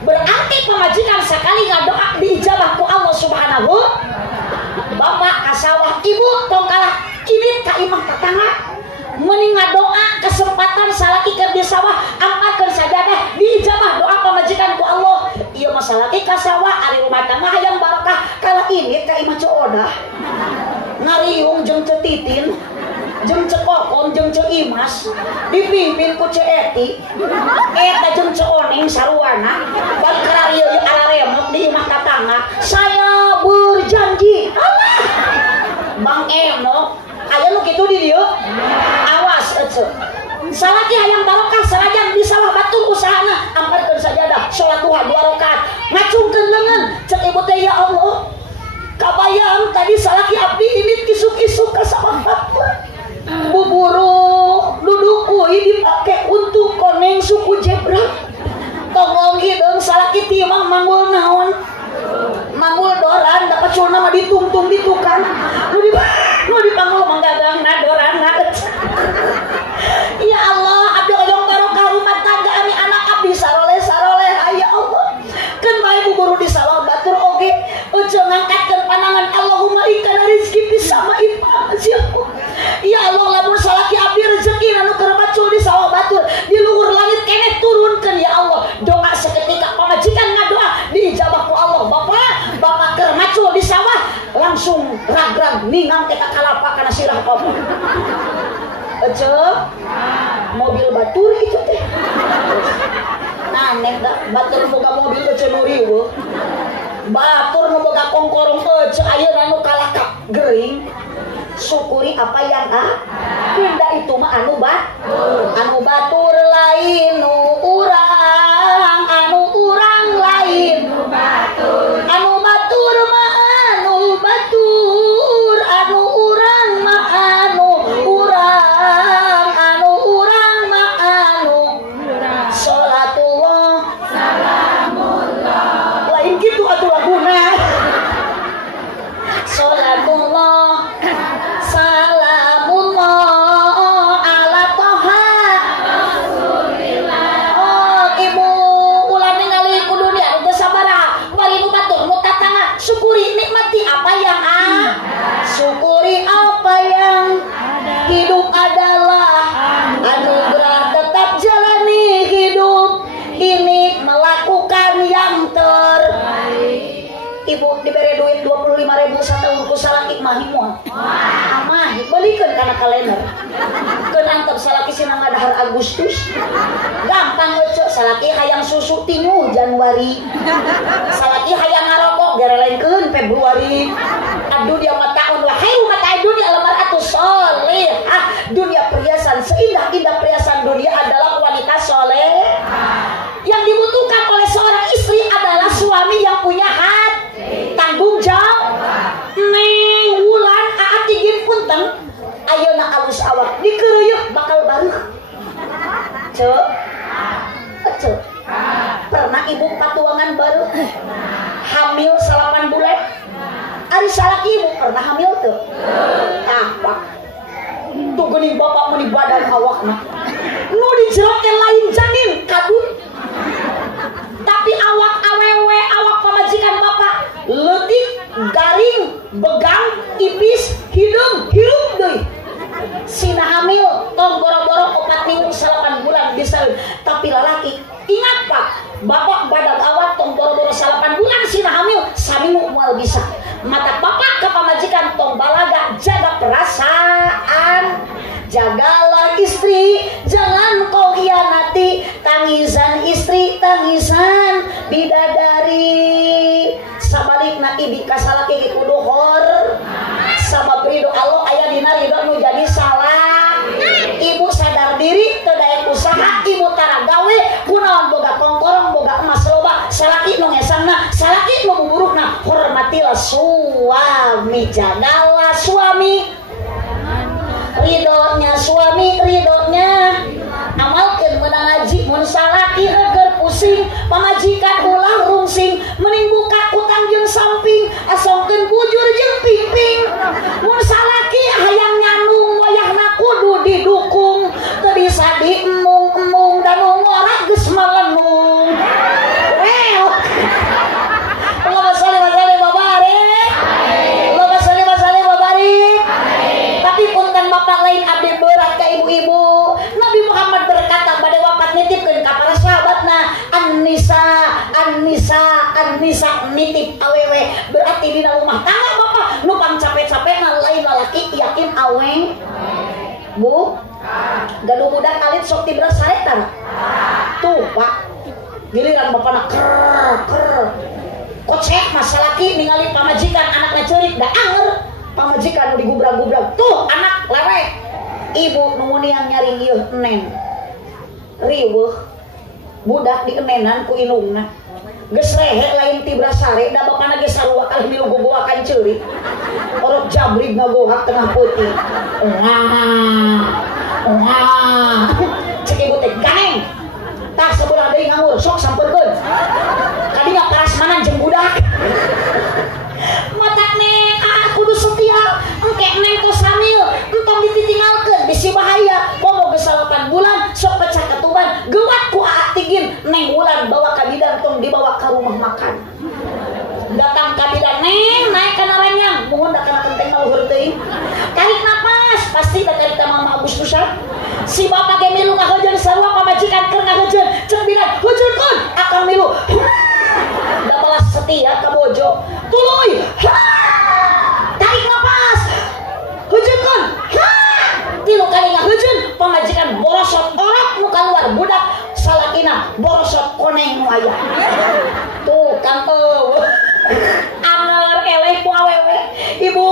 Berarti pamajikan sekali ngadoa diijabah ku Allah Subhanahu. Bapak kasawah, ibu tong kalah ini ka imah tetangga. Mending ngadoa kesempatan salaki keur di sawah angkatkeun sajadah diijabah doa pamajikan ku Allah. Ieu mah salaki ka sawah ari rumah tangga hayang barokah kala ini ka imah Coodah. Ngariung jeung Ceu Titin jeung Ceu Kokom jeung Ceu Imas dipimpin ku Ceu Eti eta jeung Ceu Oneng sarwana bal kararieu araremok di imah tetangga. Saya berjanji Allah Bang Eno aya nu kitu di dieu. Awas ece. Salaki hayang barokah sarajan di sawah batur usahana angkatkeun sajadah salat duha 2 rakaat ngacungkeun leungeun cek ibu teh ya Allah. Kabayang tadi salaki abdi ini kisuk-kisuk ka sawah batur. Buburu duduk kuy dipake untuk koneng suku jebra. Tongong hideung manggul naon manggul doran da pacul nama ditungtung di tukang nu dipanggul manggagang na doran na ya Allah abdi oyong barokah rumah tangga ami anak abdi saroleh ya Allah keun bae bu guru di sawah batur oge ujung ngangkatkeun panangan Allahumma ikana rizki pisama ipa ya Allah lamun salaki abdi rezeki anu keur macul di sawah batur di luhur langit keneh turunkeun ya Allah doa seketika pamajikan ngadoa diijabah ku Allah bapak keur macul di sawah langsung ragrag ningang eta kalapa kana sirah apa mobil batur itu teh aneh dah batur boga mobil ece nu riweuh batur nu boga kongkorong ece ayeuna nu kalaka gering syukuri apa yang pindah itu mah anu batur lain nu urang anu urang lain nu batur anu batur mah anu batur anu urang mah anu urang anu urang mah anu sholatullah salamullah lain gitu atuh laguna sholatullah salamullah ala toha rasulillah oh ibu ulah ningali ku dunia nu sabaraha bari nu batur nu tatangah syukuri nikmati apa yang syukuri apa yang hidup adalah anugerah tetap jalani hidup ini melakukan yang terbaik. Ibu diberi duit 25.000 satahun ku salaki mah moal. Mah beulikeun kana kalender. Keun antep salaki sinang ngadahar Agustus. Gampang ece salaki hayang susu tingu Januari. Salaki hayang ngarokok garelengkeun Februari. Aduh dia mah taun wa hayu mata dunia lemar atuh solehah. Dunia perhiasan seindah-indah perhiasan dunia adalah wanita soleh. Yang dibutuhkan oleh seorang istri adalah suami yang punya hati tanggung jawab. Neng wulan aatigin punten ayeuna alus awak dikeureuyeuk bakal baruh ceu pernah ibu patuangan baru hamil 8 bulan ari salaki ibu pernah hamil teu apa tuh geuning bapak meuni badan awakna nu dijerok teh lain janin kadun tapi awak awewe awak pamajikan bapak leutik garing begang ipis hidung hirup deui sina hamil tong boro-boro 4 minggu 8 bulan bisa tapi lalaki ingat pak bapak badan awak tong boro-boro 8 bulan sina hamil saminggu moal bisa mata bapak ke pamajikan tong balaga jaga perasaan jagalah istri jangan kau hianati tangisan istri tangisan bidadari sabalikna ibi kasalaki kudu hor sabab ridho Allah aya dina ridho nu jadi salah ibu sadar diri teu daek usaha ibu tara gawe kunaon boga kongkorong boga emas loba salaki nu ngesangna salaki nu buburukna hormatilah suami jagalah suami ridhonya suami ridhonya amalkeun meunang ngaji mun salaki keur pusing pamajikan ulah rungsing mending buka utang jeung samping asongkeun bujur jeung pingping mun salaki hayang nyandung wayahna kudu didukung teu bisa diemung-emung dan ngora geus malenung Allahumma shalli wa sallim wa barik Allahumma shalli wa sallim wa barik tapi punten bapak lain abdi berat ka ibu-ibu Nabi Muhammad berkata pada wafat nitipkeun ka para sahabatna An-nisa nitip awewe berarti dina rumah tangga bapak nu pang capek-capekna lain lalaki yakin aweng bu gaduh budak alit sok tibras sareta tuh pak giliran bapana ker kocek masalaki ningali pamajikan anakna ceurik da anger pamajikan nu digubrak-gubrak tuh anak lewek ibu nu yang nyaring ieu enen riweuh budak dienenan ku indungna geus rehe lain tibras sare da bapana geus sarua kali milu gogoakan ceurik orok jabrig ngagohak tengah putih cek ibu teh ganeng tah sebelah deui nganggur sok sampeurkeun kadinya setia parasmanan jeung budak. Matak neng kudu setia engke neng tos hamil entong dititinggalkeun bisi bahaya momo geus 8 bulan sok pecah ketuban geuwat ku aatigin neng ulan bawa ka bidan tong dibawa ka rumah makan. Datang ka bidan neng naik kana ranjang mohon da kana genteng luhur teuing. Tarik napas pasti da karita Mama Agustusan. Si bapak ge milu ngahejeun sarua pamajikan keur ngahejeun ceuk bidan heujeunkeun akang milu. Da balas setia ka bojo tuluy tarik napas heujeunkeun tilu kali ngahejeun pamajikan borosot orok nu kaluar budak salakina borosot koneng nu aya tuh kantong anger eleh ku awewe ibu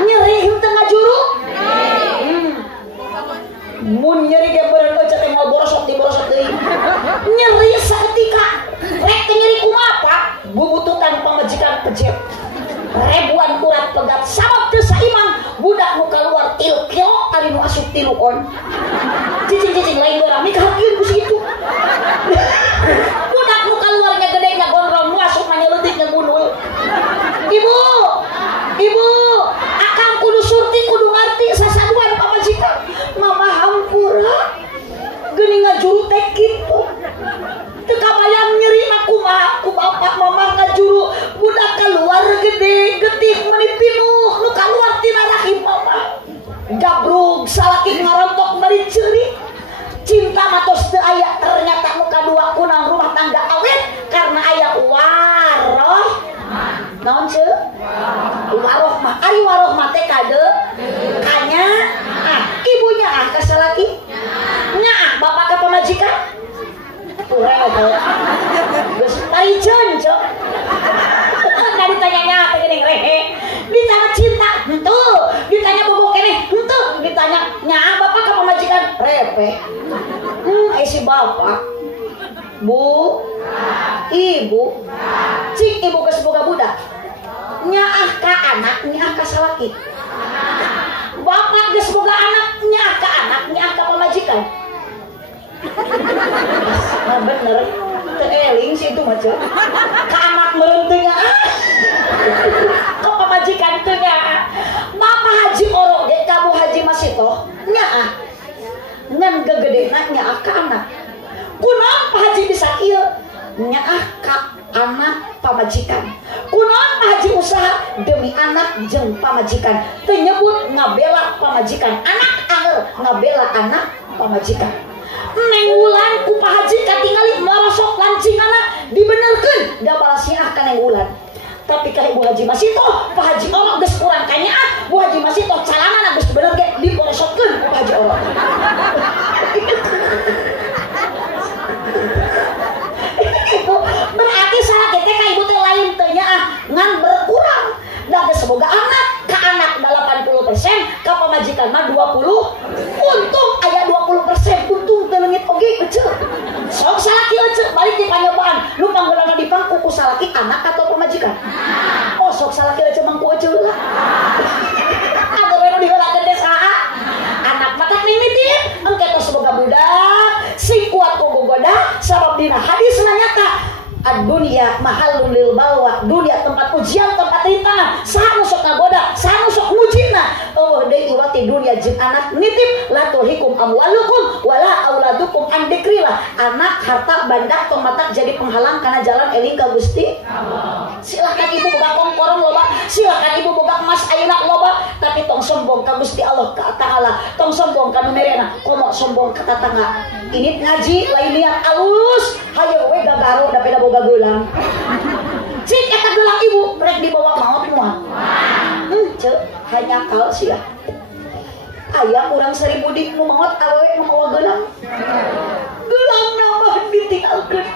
nyeri henteu ngajuru mun nyeri ge beureun teh teh moal borosot di borosot deui nyeri saeutika rek nyeri kumaha Pak bubututan pamajikan pejet ribuan urat pegat sabab teu saimang budak nu kaluar 3 kilo kali nu asup 3 on cicing lain urang mih kahatieun ku situ budak nu kaluarnya gede ngagondrong nu asup mah nyeleutik ngagundul ibu akang kudu surti kudu ngarti sasaduan pamajikan mama hampura geuning ngajuru teh kitu teu kabayang nyeri mah kumaha ku bapak mama ngajuru budak keluar gede getih meuni pinuh nu kaluar tina rahim mama gabrug salaki ngarontok bari ceuri cinta matos teu aya ternyata nu kadua kunang rumah tangga awet karena aya waroh naon ce waroh mah ari waroh mah teh kade kanya ibunya ka salaki nya bapak ka pamajikan urang teh geus pariceun cok kan ditanya apa geuning rehe ditanya cinta henteu ditanya bobo keneh henteu ditanya nya bapak ka pamajikan repe si bapak bu ibu cik ibu geus boga budak nyaah ka anak nyaah ka salaki bapak geus boga anak nyaah ka anak nyaah ka pamajikan nah bener teu eling si itu mah ceu ka anak meureun teu nya ka pamajikan teu nya bapak haji oro ge ka bu haji masitoh nyaah ngan gegedena nyaah ka anak kunaon Pak Haji bisa kieu nyaah ka anak pamajikan kunaon Pak Haji usaha demi anak jeung pamajikan teu nyebut ngabela pamajikan anak anger ngabela anak pamajikan neng wulan ku Pak Haji katingali marosok lancingana dibenerkeun da balas nyaah ka neng wulan tapi ka Ibu Haji Masitoh Pak Haji Oro geus kurang ka nyaah Bu Haji Masitoh calangana geus bener ge diborosotkeun ku Pak Haji Oro itu berarti salah kita ka ibu teh lain teh nya ngan berkurang da geus boga anak ka anak 80% ka pamajikan mah 20 untung aya 20% untung teu leungit oge eceu sok salaki eceu balik ti panyobaan lu panggeulana di pangku ku salaki anak atau pamajikan oh sok salaki eceu mangku eceu lah ada we nu diheulakeun teh saha anak mata mimiti engke tos boga budak sing kuat ku gogoda sabab dina hadis nyata ad-dunya mahallul lil balwa dunia tempat ujian tempat rintangan saha nu sok ngagoda saha nu sok ngujina eueuh deui iwati dunia jeung anak nitip la tulhikum amwalukum wala auladukum an dzikrillah anak harta bandak tong matak jadi penghalang kana jalan eling ka Gusti Allah silakan ibu boga kongkorong loba silakan ibu boga emas ayeuna loba tapi tong sombong ka Gusti Allah ka Ta'ala tong sombong ka nu merena komo sombong ka tatangga ini ngaji lain niat alus hayo we gagaro da peda boga geulang cik eta geulang ibu rek dibawa maot moal ceu hanya kal sia aya urang 1000 dik nu maot awewe nu mawa geulang nambah ditinggalkeun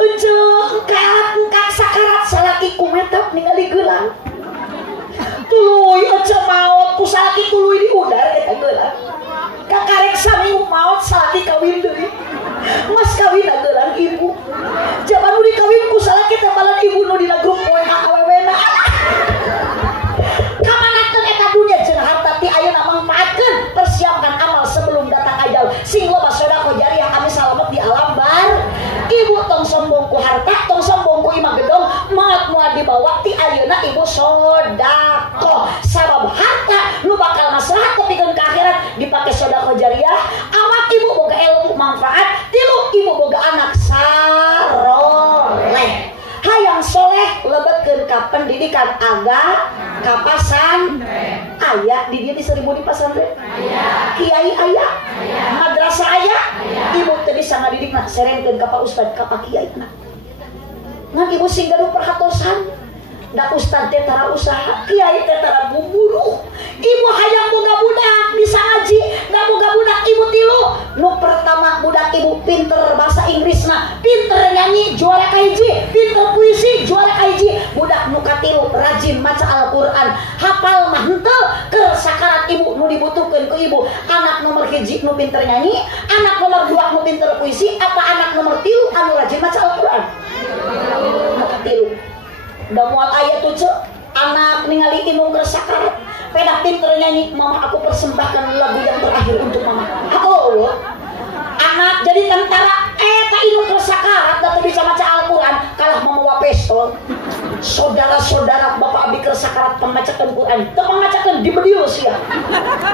ujung kak sakarat salaki kumetep ningali geulang tuluy aja maot ku salaki tuluy di udar eta geulang kakarek sami maot salaki kawin deui mas kawin geulang ibu jaman nu dikawin ku salaki teh balan ibu nu dina grup poe awewena kamanakeun eta dunya jeung harta ti ayeuna mangpaatkeun persiapkan amal sebelum datang ajal sing loba sedekah jariah kami salamet di alam bar ibu sombong ku harta tong sombong ku imah gedong maut moal dibawa ti ayeuna ibu sodako sabab harta nu bakal maslahat tepikeun ka akhirat dipake sodako jariah awak ibu boga ilmu manfaat tilu ibu boga anak saroleh hayang soleh lebetkeun ka pendidikan agama ka pasantren aya di dieu di Seribu di pasantren aya kiai aya madrasah aya ibu teh bisa ngadidikna serengkeun ka pak ustad ka pak kiai na ngan ibu sing gaduh perhatosan da ustad teh tara usaha kiai teh tara buburu ibu hayang boga budak bisa ngaji da boga budak ibu tilu nu pertama budak ibu pinter bahasa Inggrisna pinter nyanyi juara kahiji pinter puisi juara kahiji budak nu katilu rajin maca Al-Qur'an hafal mah henteu keur sakarat ibu nu dibutuhkeun ku ibu anak nomor hiji nu pinter nyanyi anak nomor 2 nu pinter puisi apa anak nomor 3 anu rajin maca Al-Qur'an nu katilu da moal aya tuh ce anak ningali inung keur sakarat pedah pinter nyanyi mama aku persembahkan lagu yang terakhir untuk mama oh anak jadi tentara tak inung keur sakarat da bisa maca Al-Qur'an kalah mamawa pistol saudara-saudara bapak abdi keur sakarat pemacakeun Quran teu pamacakeun dibedieu sia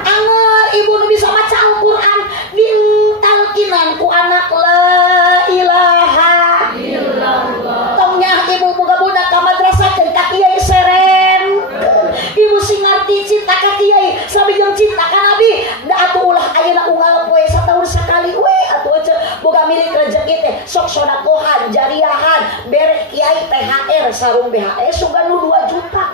anger ibu nu bisa maca Al-Qur'an ditalkinan ku anak la ilaha illallah tongnya ibu boga budak ka madrasah keun ka kiai seren ibu sing ngarti cinta ka kiai sabijeng cinta ka nabi da atuh ulah ayeuna unggal poe satahun sakali we atuh ce boga milik rezeki teh sok sodakohan jariahan bere kiai THR sarung BHR sugan nu 2 juta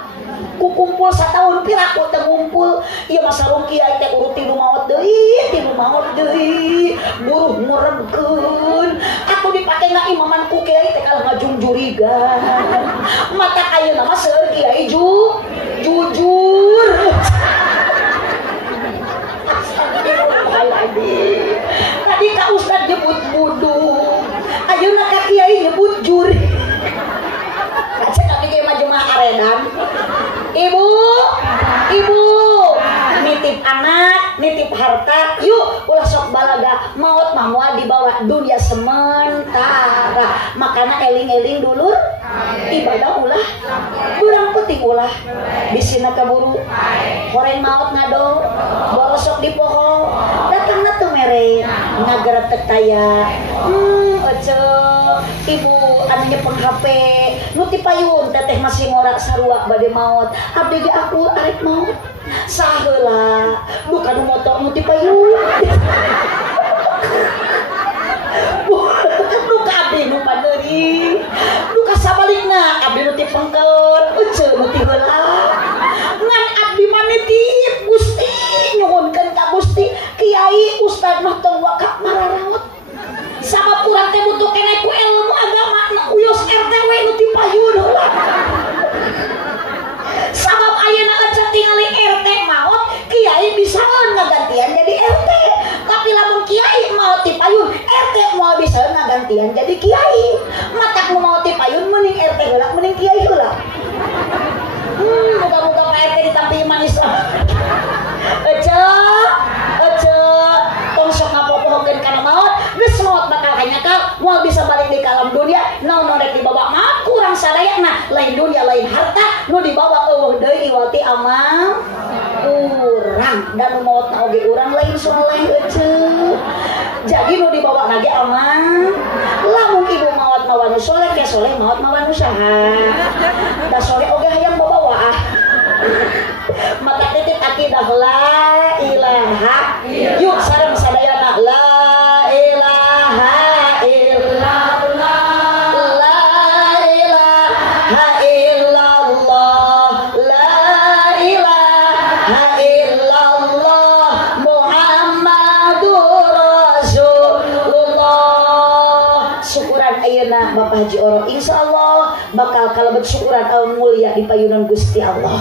ku kumpul satahun pira ku teh ngumpul ieu mah sarung kiai teh urut tilu maot deui buruh ngurebkeun atuh dipake ngaimaman ku kiai teh kalah ngajungjurigan mata ayeuna mah seueur kiai jujur tadi ka ustad nyebut buduk ayeuna ka kiai nyebut juri aja tapi kayak majemah aredan ibu nitip anak nitip harta yuk ulah sok balaga maut mah moal dibawa dunia sementara makana eling-eling dulur ibadah ulah kurang penting ulah bisina kaburu horeng maut ngado borosok di pohon datangna teu mere ngageretek taya ibu anu nyepeng HP nu ti payun teteh masih ngorak sarua bade maut abdi ge aku arek maut saheula bukan motor nu ti payun nu ka abdi nu padeuri nu ka sabalikna abdi nu ti pengkeun euceul nu ti heula ngan abdi mah nitip Gusti nyuhunkeun ka Gusti kiai ustad mah tong wakak mararaot sabab urang teh butuh keneh ku ilmu agama uyos RTW nu ti payun sabab ayeuna aja tingali RT maot kiai bisa ngagantian jadi RT tapi lamun kiai mau ti payun RT mau bisa ngagantian jadi kiai matak mau ti payun mending RT heula mending kiai heula muga-muga Pak RT ditampi manis ece tong sok ngapopohokeun kana maot geus maot bakal hanyakal moal bisa balik di alam dunia naon rek dibawa mah kurang sadayana lain dunia lain harta nu dibawa eueuh deui iwati amal urang dan nu maotna oge urang lain soleh euceul jadi nu dibawa lagi amal lamun ibu maot mawa nu soleh ke soleh maot mawa nu saha da soleh oge hayang bawa mata titik akidah la ilaha yuk sareng sadayana la ilaha illallah la ilaha illallah la ilaha illallah Muhammadur Rasulullah syukuran ayeuna Bapak Haji Oro insyaallah bakal kalebet syukuran al mulia di payunan Gusti Allah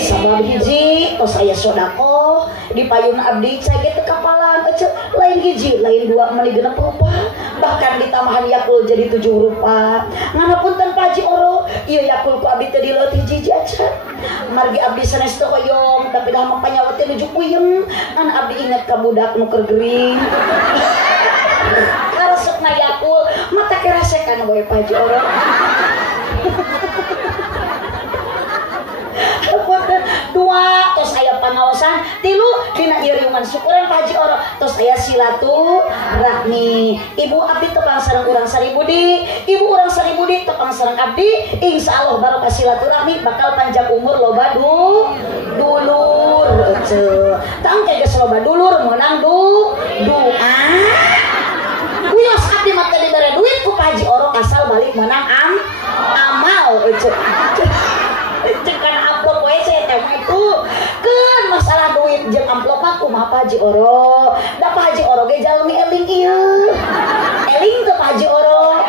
sabab hiji tos aya sodako di payun abdi cage teu kapalan lain hiji lain 2 meuli genep rupa bahkan di tamahan yakul jadi 7 rupa nganapunten Pak Haji Oro ieu yakul ku abdi teh dileut hiji jajan margi abdi sanes teu hoyong tapi dah mapanyawat teh nuju puyeng an abdi inget ka budak nu keur gering karesepna yakul mata keresekan gue Pak Haji Oro. Dua terus aya pangaosan tilu dina ieu riungan syukuran Pak Haji Oro terus aya silaturahmi. Ibu abdi tepang sareng urang saribudi, ibu urang saribudi tepang sareng abdi, insyaallah barokah silaturahmi bakal panjang umur loba dulur ce tangke geus loba dulur meunang doa. Wios abdi mah teh dibere duit ku Pak Haji Oro asal balik meunang amal ce. Cekan amplop we teh itu keun masalah duit jeung amplop mah kumaha Pak Haji Oro. Da Pak Haji Oro ge jalmi eling ieu. Eling teu Pak Haji Oro.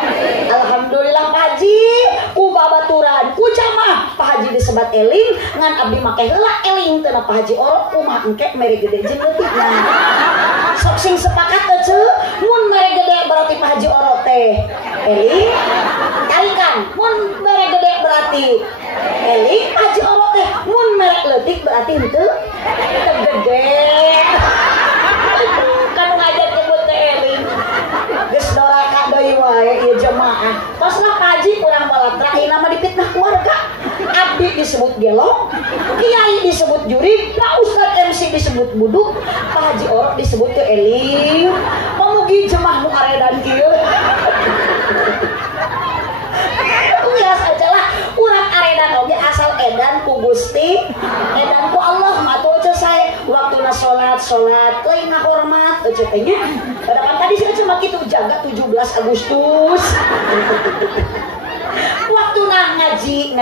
Alhamdulillah Pak Haji ku babaturan ku jamaah Pak Haji disebat eling ngan abdi make heula eling teu Pak Haji Oro kumaha engke mere gede jeung leutikna. Sok sing sepakat teh ceu mun mere gede berarti Pak Haji Oro teh eling tarikan mun mere gede berarti eling Pak Haji Oro teh mun merek leutik berarti henteu gede. Kan ngajak nyebut teh eling. Geus doraka deui wae ieu jemaah. Tosna Pak Haji urang balatra ayeuna mah dipitnah keluarga. Abdi disebut gelong, kiai disebut juri, da Ustaz MC disebut buduk, Pak Haji Oro disebut teh eling. Pamugi jemaah nu aredan kieu. Bias aja lah urang aredan oge asal edan ku Gusti, edan ku Allah mah atuh teh sae waktuna salat lain ngahormat teh teh nya. Padahal tadi sih cuma kitu jaga 17 Agustus. Waktuna ngaji,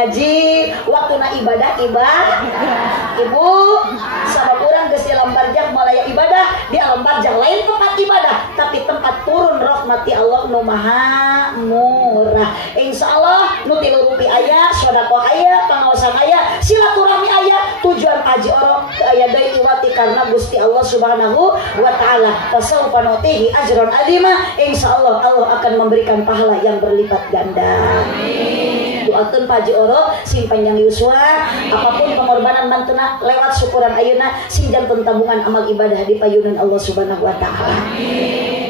waktuna ibadah. Ibu sabab urang geus di lambarjah malaya ibadah, di lambarjah lain tempat ibadah, tapi tempat turun rahmati Allah nu maha murah. Insyaallah nu 3 rupiah aya, sedekah aya, pangaosan aya, silaturahmi aya, tujuan Pak Haji Oro teu aya deui iwati karena Gusti Allah Subhanahu wa taala. Fasawfa nutihi ajran azima. Insyaallah Allah akan memberikan pahala yang berlipat ganda. Doakeun Pak Haji Oro sing panjang yuswa, apapun pengorbanan mantuna lewat syukuran ayeuna sing janten tabungan amal ibadah di payunan Allah Subhanahu wa taala.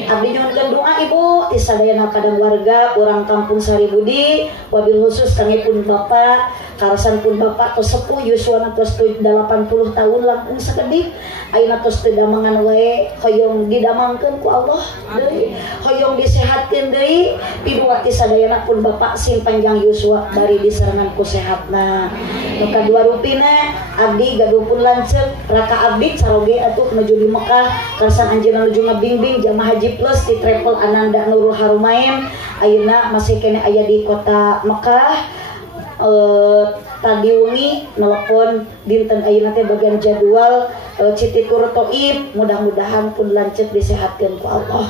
Abdi nyuhunkeun doa Ibu ti sadayana kadang warga urang kampung Saribudi, wabil khusus kangipun Bapak, karasan pun Bapak tos sepuh yuswana tos 80 tahun langkung sakedik. Ayeuna tos teu damangan wae, hoyong didamangkeun ku Allah deui, hoyong disehatkeun deui. Pidua ti sadayana pun Bapak sing panjang yuswa bari diserangan ku sehatna. Nu kadua rupina abdi gaduh pun lanceuk raka abdi caroge atuh menuju di Mekah karasan anjeunna nuju ngabimbing jamaah haji plus di travel Ananda Nurul Harumain. Ayeuna masih kene aya di kota Mekah. Tadi wengi nelpon dinten ayeuna teh bagian jadwal Citikur Toib, mudah-mudahan pun lanceuk disehatkeun ku Allah.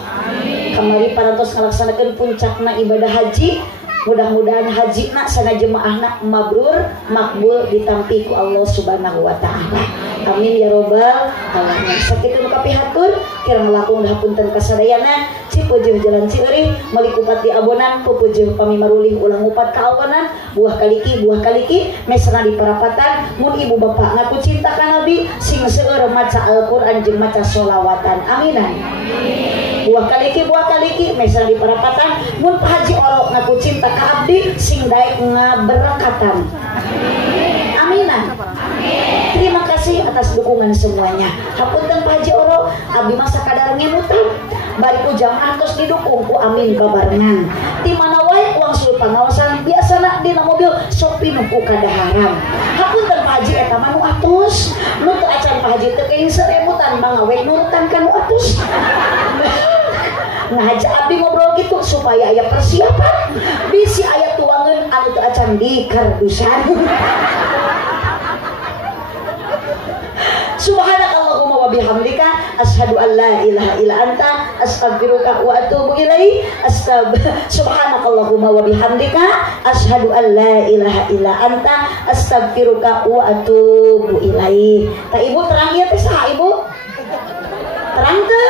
Kamari parantos ngalaksanakeun puncakna ibadah haji. Mudah-mudahan hajina sana jemaahna mabrur makbul ditampi ku Allah Subhanahu wa taala. Amin ya robbal alamin. Sakitu nu kapihatur kirang langkung hapunten kasadayana Cipeujuh Jalan Cieuring Malikupat di Abonan Pupeujuh pamimarulih ulang upat kaawanan buah kaliki mesna di parapatan mun ibu bapak ngaku cinta ka Nabi sing seueur maca Al-Qur'an jeung maca sholawatan. Aminan. Buah kaliki mesna di parapatan mun Pak Haji Oro ngaku cinta ka abdi sing daek ngaberkatan. Aminan. Terima kasih atas dukungan semuanya. Hapunten Pak Haji Oro, abdi masa kadar ngemutan. Bari ku jamaah tos didukung ku amin babarengan. Di mana wae uang sul pangaosan biasana dina mobil sok pinuh ku kadaharan. Hapunten Pak Haji eta mah nu atus. Nu teu acan Pak Haji teu keuing serebutan mangawe nurutan ka nu atus. Ngaja abdi ngobrol gitu supaya aya persiapan. Bisi aya tuangeun anu teu acan dikardusan. Subhanakallahumma wa bihamdika asyhadu an la ilaha illa anta astaghfiruka wa atubu ilaik. Subhanakallahumma wa bihamdika asyhadu an la ilaha illa anta astaghfiruka wa atubu ilaik. Ta ibu terang ieu teh saha ibu? Terang teu?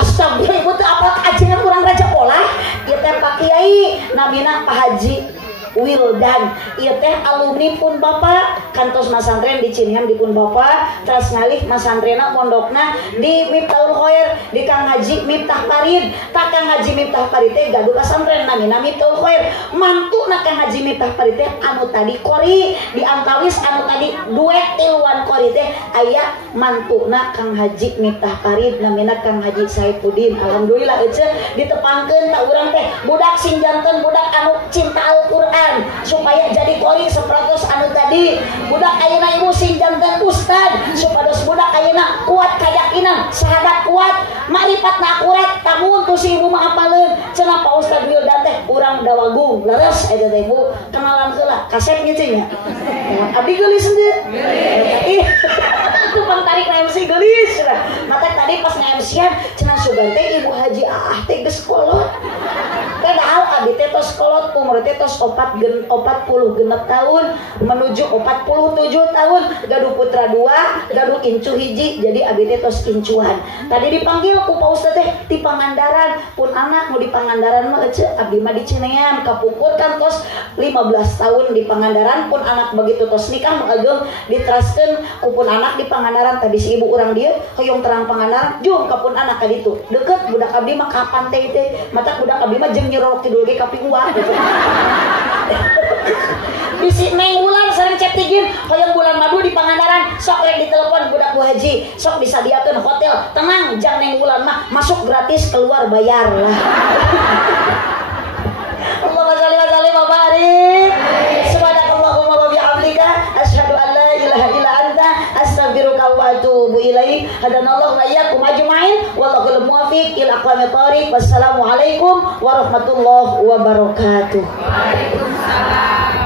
Astagfirullah ibu teh apa ajengan kurang raja pola? Ieu teh Pak Kiai namina Pak Haji Wildan ieu teh alumni pun Bapak kantos masantren di Cineam di pun Bapak teras ngalih masantrena pondokna di Miftahul Khoir di Kang Haji Miftah Farid tak Kang Haji Miftah Farid teh gaduh kasantren namina Miftahul Khoir mantuna Kang Haji Miftah Farid teh anu tadi kori di antawis anu tadi duet tiluan kori teh aya mantuna Kang Haji Miftah Farid namina Kang Haji Saifuddin. Alhamdulillah ece ditepangkeun tak urang teh budak sing janten budak anu cinta Al-Qur'an supaya jadi kori sapratos anu tadi budak ayeuna ibu sing janten ustad supados budak ayeuna kuat kayakinan sahadat kuat makrifat akurat tamun tu si ibu mah apaleun cenah Pak Ustad Wildan teh urang dawagung leres eta teh ibu kenalan heula kasetnya cenah abdi geulis henteu ih itu pangtarik na MC geulis mata tadi pas nge-MC-an cenah sugan teh ibu Haji Aah teh geus kolot teh daal abdi teh tos kolot umur teh tos 46 tahun menuju 47 tahun gaduh putra 2 gaduh incu hiji jadi abdi teh tos incuan tadi dipanggil ku Pak Ustad teh di Pangandaran pun anak mau di Pangandaran mah ece abdi mah di Cineam kapungkur kan tos 15 tahun di Pangandaran pun anak begitu tos nikah mengagem diteraskeun ku pun anak di Pangandaran tadi si ibu urang dieu hoyong terang Pangandaran jung kapun anak ka ditu deket budak abdi mah kapan teh mata budak abdi mah jeung nyerok tidul ge ka piuah gitu bisi Neng Wulan sering ceptigin hoyong bulan madu di Pangandaran sok rek ditelepon budak Bu Haji sok disadiakeun hotel tenang jang Neng Wulan mah masuk gratis keluar bayar lah Allahumma shalli wa sallim wa barik subhanakallahumma wa bihamdika asyhadu an la ilaha illa anta astaghfiruka wa atubu ilaik hadanallahu wa iyyakum ajmain wallahul muwaffiq ila aqwamit thoriq wassalamu alaikum warahmatullahi wabarakatuh. Waalaikumsalam.